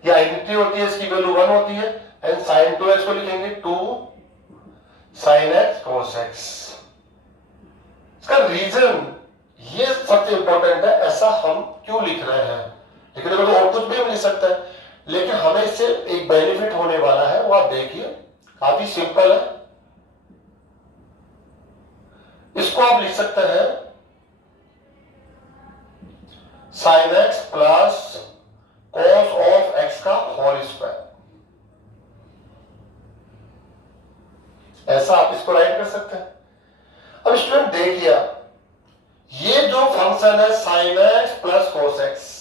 ये आइडेंटिटी होती है, इसकी वैल्यू 1 होती है एंड साइन 2x को लिखेंगे 2 साइन x cos x। इसका रीजन ये सबसे इंपॉर्टेंट है, ऐसा हम क्यों लिख रहे हैं। लेकिन देखो तो और कुछ भी हम लिख सकते हैं, लेकिन हमें इससे एक बेनिफिट होने वाला है, वो आप देखिए काफी सिंपल है। इसको आप लिख सकते हैं sine x plus cos of x का होल स्क्वायर, ऐसा आप इसको राइट कर सकते हैं। अब स्टूडेंट देखिए ये जो फंक्शन है sine x plus cos x,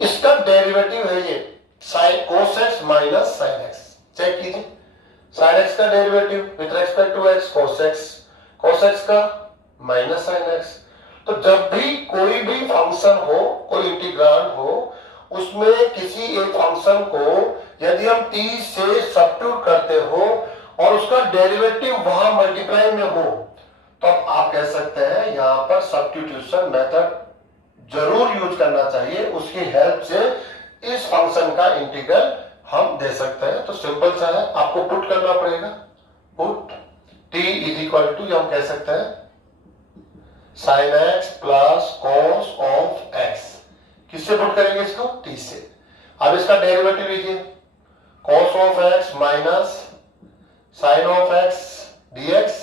इसका डेरिवेटिव है ये sine cos x minus sine x. Check कीजिए साइन एक्स का derivative with respect to x cos x का माइनस साइन एक्स। तो जब भी कोई भी फंक्शन हो, कोई इंटीग्रांड हो, उसमें किसी एक फंक्शन को यदि हम t से सब्स्टिट्यूट करते हो और उसका डेरिवेटिव वहां मल्टीप्लाई में हो, तो आप कह सकते हैं यहां पर सब्स्टिट्यूशन मेथड जरूर यूज करना चाहिए। उसकी हेल्प से इस फंक्शन का इंटीग्रल हम दे सकते हैं। तो सिंपल सा है, आपको पुट करना पड़ेगा, put t is equal to हम कह सकते हैं sine x plus cos of x. किससे पुट करेंगे इसको, t से। अब इसका डेरिवेटिव लीजिए cos of x minus sine of x dx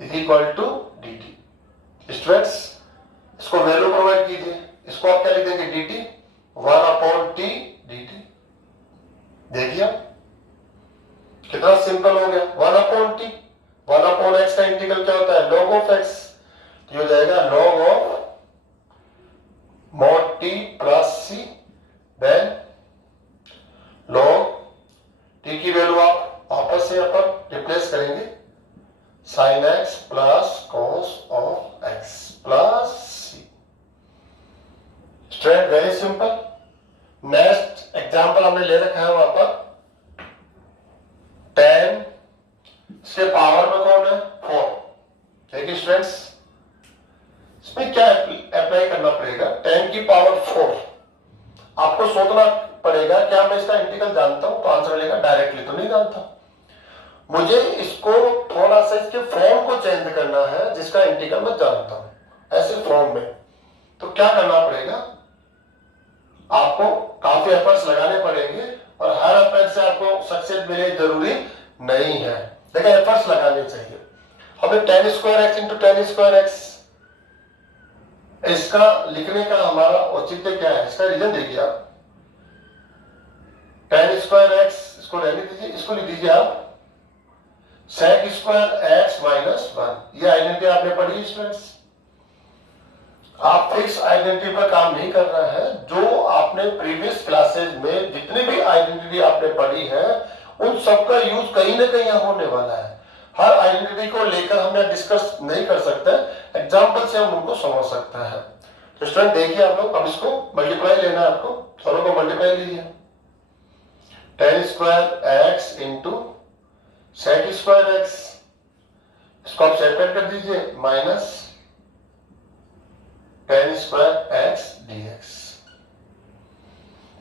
is equal to dt। Students इसको वैल्यू प्रोवाइड कीजिए, इसको आप क्या लिख देंगे dt 1/t dt। देखिए कितना सिंपल हो गया 1/t। 1/x का इंटीग्रल क्या होता है? log of x। ये हो जाएगा log of mod t plus c, then log t की वैल्यू आप वापस से यहाँ पर रिप्लेस करेंगे, sin x plus cos of x plus c। Student very simple. Next example हमने ले रखा है वहां पर 10 इसके पावर में कौन है? 4। ठीक है स्टूडेंट्स, इसमें क्या अप्लाई करना पड़ेगा? 10 की पावर 4। आपको सोचना पड़ेगा क्या मैं इसका इंटीग्रल जानता हूं? तो आंसर मिलेगा डायरेक्टली तो नहीं जानता, मुझे इसको थोड़ा सा इसके फॉर्म को चेंज करना है जिसका इंटीग्रल मैं जानता हूं, ऐसे फॉर्म में। तो क्या करना पड़ेगा? आपको काफी एफर्ट्स लगाने पड़ेंगे और हर एफर्ट से आपको सक्सेस मिले जरूरी नहीं है, लेकिन एफर्ट्स लगाने चाहिए। हमें 10 square x into 10 square x इसका लिखने का हमारा औचित्य क्या है? इसका रीजन देखिए आप। 10 स्क्वायर एक्स इसको रहने दीजिए, इसको लिख दीजिए आप sec स्क्वायर एक्स माइनस 1। ये आइडेंटिटी आपने पढ़ी स्टूडेंट्स। आप फिक्स आइडेंटिटी पर काम नहीं कर रहा है, जो आपने प्रीवियस क्लासेस में जितनी भी आइडेंटिटी आपने पढ़ी है उन सबका यूज कहीं ना कहीं यहाँ होने वाला है। हर आइडेंटिटी को लेकर हम यहाँ डिस्कस नहीं कर सकते, एग्जांपल से हम उनको समझ सकते हैं। तो स्टूडेंट देखिए आप लोग, अब इसको मल्टीप्लाई लेना है आपको, दोनों को मल्टीप्लाई लीजिए। 10 square x into sec square x, इसको आप सेपरेट कर दीजिए, माइनस 10 स्क्वायर एक्स डीएक्स।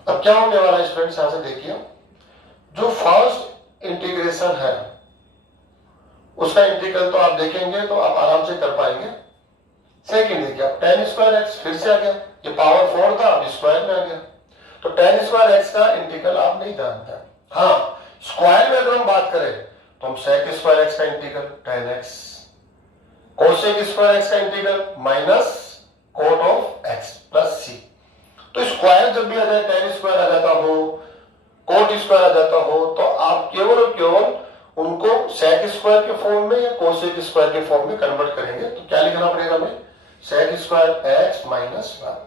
अब क्या होने वाला है स्टूडेंट्स? यहां से देखिए, जो फर्स्ट इंटीग्रेशन है उसका इंटीग्रल तो आप देखेंगे तो आप आराम से कर पाएंगे। सेकंड देखिए आप 10 स्क्वायर एक्स फिर से आ गया, ये पावर 4 था अब स्क्वायर में आ गया, तो 10 स्क्वायर एक्स का इंटीग्रल आप नहीं जानते। हाँ, स्क्वायर में अगर हम बात करें तो हम सेक स्क्वायर एक्स का integral 10x, cosec square x का integral minus cot of x plus c। तो स्क्वायर जब भी आ जाए, 10 स्क्वायर आ जाता हो, कोट स्क्वायर आ जाता हो, तो आप केवल और केवल उनको सेक स्क्वायर के फॉर्म में या कोसेक स्क्वायर के फॉर्म में कन्वर्ट करेंगे। तो क्या लिखना पड़ेगा हमें? Sec square x minus 1।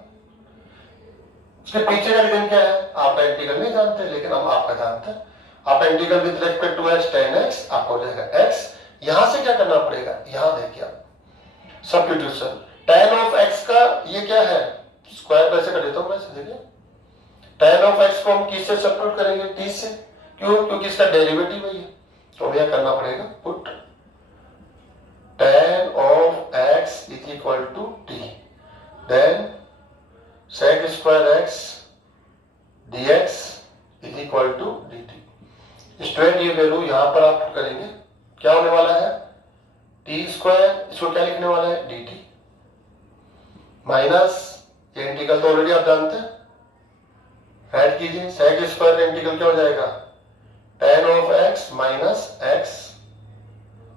इसके पीछे का रीजन क्या है? आपका इंटीग्रल नहीं जानते, लेकिन हम आपका जानते हैं। आप integral with respect to x 10x आपको हो जाएगा x। यहां से क्या करना पड़ेगा? यहां देखिए आप सब्स्टिट्यूशन, tan ऑफ x का ये क्या है? स्क्वायर कैसे कर देता हूं मैं, देखिए tan ऑफ x को हम किससे सब्स्टिट्यूट करेंगे? t से। क्यों? क्योंकि इसका डेरिवेटिव है ये, तो भैया करना पड़ेगा put tan of x is equal to t, then sec square x dx is equal to dt। Student ये वैल्यू यहां पर आप पुट करेंगे, क्या होने वाला है? टी स्क्वायर, इसको क्या लिखने वाला है? dt माइनस, ये इंटीग्रल तो ऑलरेडी आप जानते हैं, ऐड कीजिए, sec स्क्वायर का इंटीग्रल क्या हो जाएगा? tan of x minus x,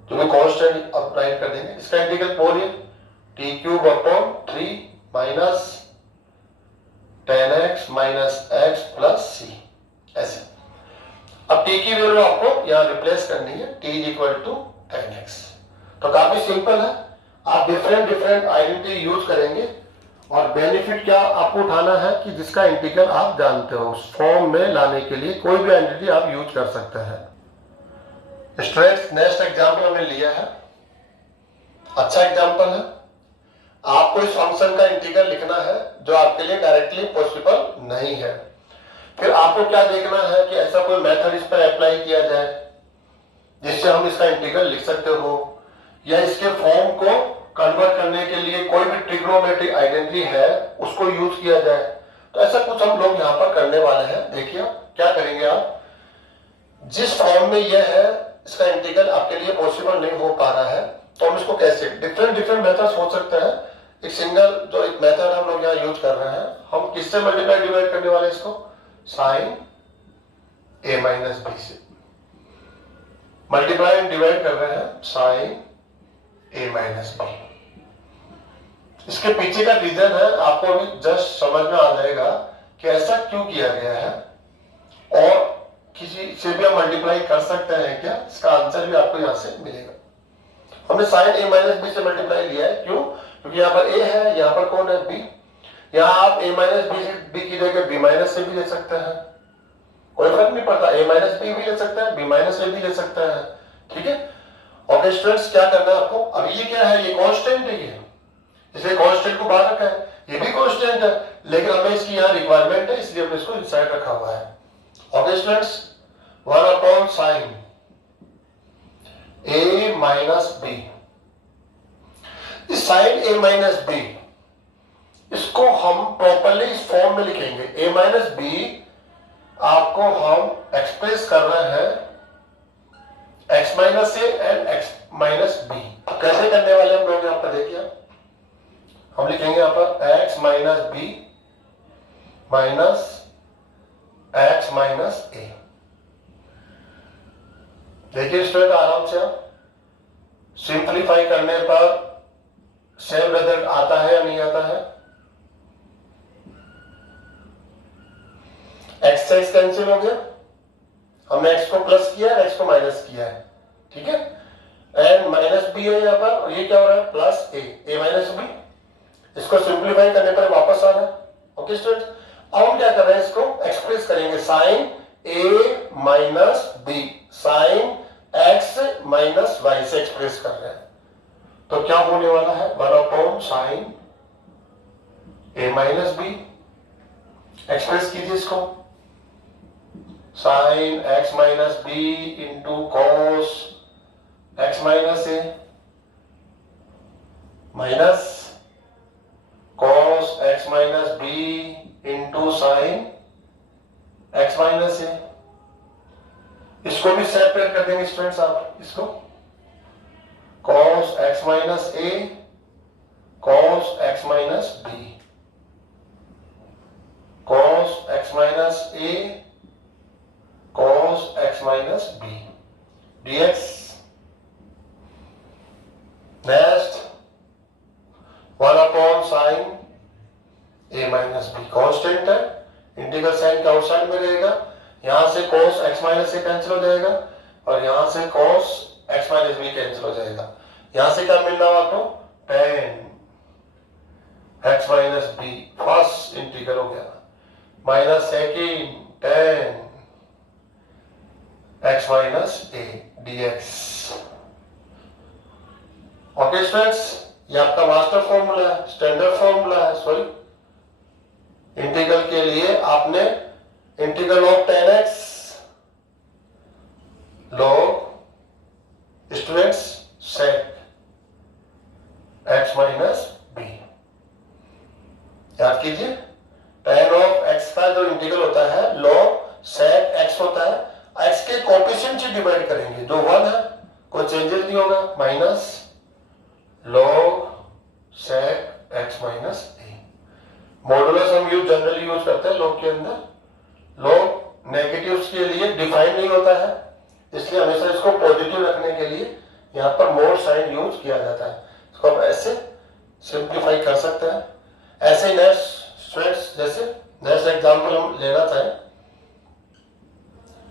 तो कांस्टेंट अब राइट कर देंगे, इसका इंटीग्रल बोलिए t cube upon 3 minus 10x minus x plus c, ऐसे। अब t की वैल्यू आपको यहां रिप्लेस करनी है, t is equal to 10x। तो काफी सिंपल है, आप डिफरेंट आइडेंटिटी यूज करेंगे और बेनिफिट क्या आपको उठाना है कि जिसका इंटीग्रल आप जानते हो, उस फॉर्म में लाने के लिए कोई भी आइडेंटिटी आप यूज कर सकते हैं। स्टूडेंट्स नेक्स्ट एग्जांपल हमने लिया है, अच्छा एग्जांपल है। आपको इस फंक्शन का इंटीग्रल लिखना है जो आपके लिए डायरेक्टली पॉसिबल नहीं है। फिर आपको क्या देखना है कि ऐसा कोई मेथड इस पर अप्लाई किया जाए जिससे हम इसका इंटीग्रल लिख सकते हो, या इसके फॉर्म को कन्वर्ट करने के लिए कोई भी ट्रिग्नोमेट्रिक आइडेंटिटी है उसको यूज किया जाए। तो ऐसा कुछ हम लोग यहाँ पर करने वाले हैं। देखिए क्या करेंगे आप, जिस फॉर्म में यह है इसका इंटीग्रल आपके लिए पॉसिबल नहीं हो पा रहा है, तो हम इसको कैसे, डिफरेंट मेथड्स हो सकते हैं। एक सिंगल जो एक मेथड हम लोग यहाँ यूज कर रहे हैं, हम किससे मल्टीप्लाई डिवाइड करने वाले इसको? साइन a माइनस बी से मल्टीप्लाई एंड डिवाइड कर रहे हैं, साइन a माइनस बी। इसके पीछे का रीजन है, आपको अभी जस्ट समझ में आ जाएगा कि ऐसा क्यों किया गया है, और किसी से भी हम मल्टीप्लाई कर सकते हैं क्या, इसका आंसर भी आपको यहां से मिलेगा। हमने साइन a माइनस बी से मल्टीप्लाई लिया है, क्यों? क्योंकि यहाँ पर a है, यहाँ पर कौन है? b। यहाँ आप a माइनस बी की जगह b माइनस से भी ले सकते हैं, कोई फर्क नहीं पड़ता। a माइनस बी भी ले सकता है, b माइनस से भी ले सकता है, ठीक है। ओके स्टूडेंट्स, क्या करना है आपको? अब ये क्या है? ये कांस्टेंट है, ये इसलिए कांस्टेंट को बाहर रखा है, ये भी कांस्टेंट है, लेकिन हमें इसकी यहाँ रिक्वायरमेंट है, इसलिए हमने इसको इनसाइड रखा हुआ है। Okay students, 1 upon sine a minus b. इस साइन a माइनस बी इसको हम प्रॉपर्ली इस फॉर्म में लिखेंगे। a माइनस बी आपको हम एक्सप्रेस कर रहे हैं x minus a and x minus b. कैसे करने वाले हम लोग? यहाँ पर देखिए, हम लिखेंगे यहाँ पर x minus b minus x minus a. देखिए स्टूडेंट, आराम से आप सिंप्लीफाई करने पर सेम रिजल्ट आता है या नहीं आता है? x से x कैंसिल हो गया, हमने x को प्लस किया है, x को माइनस किया है, ठीक है। एंड माइनस बी है यहाँ पर, और ये क्या हो रहा है? Plus a minus b. इसको सिंप्लीफाई करने पर वापस आ रहा है। ओके स्टूडेंट्स, अब हम क्या कर रहे हैं? इसको एक्सप्रेस करेंगे sine a minus b, sine x minus y से एक्सप्रेस कर रहे हैं। तो क्या होने वाला है? 1 upon sine a minus b. Express कीजिए इसको, sine x minus b into cos x minus a minus cos x minus b into sine x minus a. इसको भी सेपरेट कर देंगे स्टूडेंट्स आप, इसको cos x minus a cos x minus b, cos x minus a cos x minus b dx। Next 1 upon sine a minus b, constant है, इंटीग्रल साइन के आउटसाइड में रहेगा, यहां से cos x minus a cancel हो जाएगा और यहां से cos x minus b cancel हो जाएगा। यहां से क्या मिलना है आपको? tan x minus b, first integral हो गया, minus second tan x minus a dx। Okay students, ये आपका मास्टर फॉर्मूला है, स्टैंडर्ड फॉर्मूला है। सॉरी, इंटीग्रल के लिए आपने integral of tan x log students sec x minus b, याद कीजिए। tan ऑफ x का जो इंटीग्रल होता है लॉग सेक x होता है, x के कोएफिशिएंट से डिवाइड करेंगे, जो 1 है, कोई चेंजेस नहीं होगा, minus log sec x minus a. Modulus हम जनरली यूज करते हैं लॉग के अंदर, लॉग नेगेटिव्स के लिए डिफाइन नहीं होता है, इसलिए हमेशा इसको पॉजिटिव रखने के लिए यहाँ पर मोड साइन यूज किया जाता है। इसको हम ऐसे सिंप्लीफाई कर सकते हैं। ऐसे ही नेक्स्ट स्टूडेंट्स, जैसे नेक्स्ट एग्जांपल हम लेना चाहें,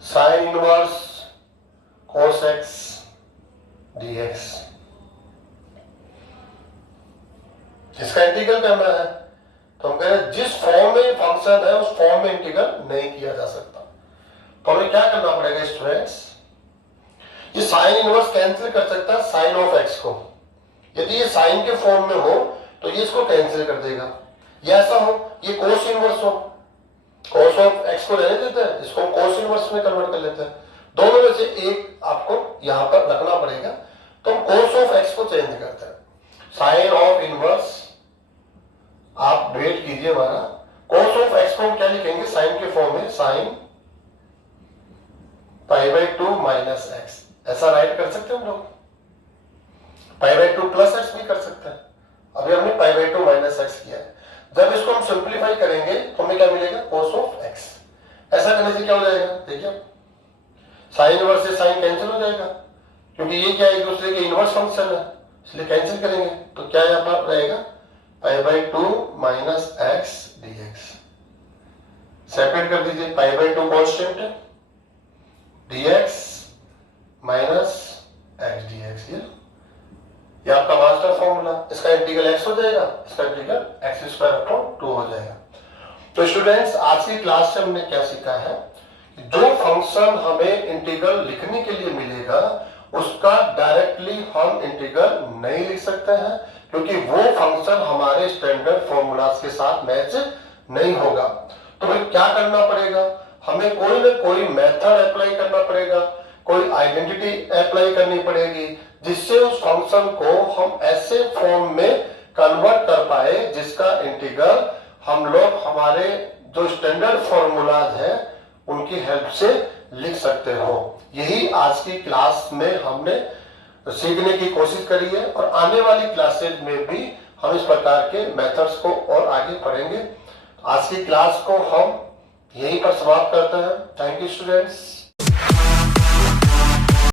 sine inverse cos x dx, इसका इंटीग्रल करना है, तो हम कह रहे हैं जिस फॉर्म में फंक्शन है उस फॉर्म में इंटीग्रल नहीं किया जा सकता। तो हमें क्या करना पड़ेगा स्टूडेंट्स? ये साइन इनवर्स कैंसिल कर सकता है साइन ऑफ एक्स को, यदि ये साइन के फॉर्म में हो तो ये इसको कैंसिल कर देगा, या ऐसा हो ये कोस इनवर्स हो, कोस ऑफ एक्स को रहने देते हैं, इसको कोस इनवर्स में कन्वर्ट कर लेते हैं, दोनों में से एक आपको यहां पर रखना पड़ेगा, तो हम कोस ऑफ एक्स को चेंज करते हैं, साइन ऑफ इनवर्स, आप वेट कीजिए हमारा, कोस ऑफ एक्स को हम क्या लिखेंगे साइन के फॉर्म में, साइन π/2 माइनस एक्स, ऐसा राइट कर सकते हैं हम लोग, π/2 प्लस एक्स भी कर सकते हैं, अभी हमने π/2 माइनस एक्स किया है। जब इसको हम सिंप्लीफाई करेंगे तो हमें क्या मिलेगा? Cos of x. ऐसा करने से क्या हो जाएगा? देखिए, साइन इनवर्स से साइन कैंसिल हो जाएगा, क्योंकि ये क्या एक दूसरे के इनवर्स फंक्शन है, इसलिए कैंसिल करेंगे, तो क्या यहाँ पर रहेगा? π/2 माइनस एक्स dx। सेपरेट कर दीजिए, π/2 कांस्टेंट है, dx माइनस x dx, ये ये आपका मास्टर फॉर्मूला, इसका इंटीग्रल x हो जाएगा, इसका इंटीग्रल x² हो जाएगा। तो स्टूडेंट्स आज की क्लास से हमने क्या सीखा है, जो फंक्शन हमें इंटीग्रल लिखने के लिए मिलेगा उसका डायरेक्टली हम इंटीग्रल नहीं लिख सकते हैं, क्योंकि वो फंक्शन हमारे स्टैंडर्ड फॉर्मूलाज के साथ मैच नहीं होगा। तो फिर क्या करना पड़ेगा, हमें कोई ना कोई मेथड अप्लाई करना पड़ेगा, कोई आइडेंटिटी अप्लाई करनी पड़ेगी, जिससे उस फंक्शन को हम ऐसे फॉर्म में कन्वर्ट कर पाए जिसका इंटीग्रल हम लोग हमारे जो स्टैंडर्ड फॉर्मूलाज है उनकी हेल्प से लिख सकते हो। यही आज की क्लास में हमने सीखने की कोशिश करी है, और आने वाली क्लासेज में भी हम इस प्रकार के मेथड्स को और आगे पढ़ेंगे। आज की क्लास को हम यहीं पर समाप्त करते हैं। Thank you students.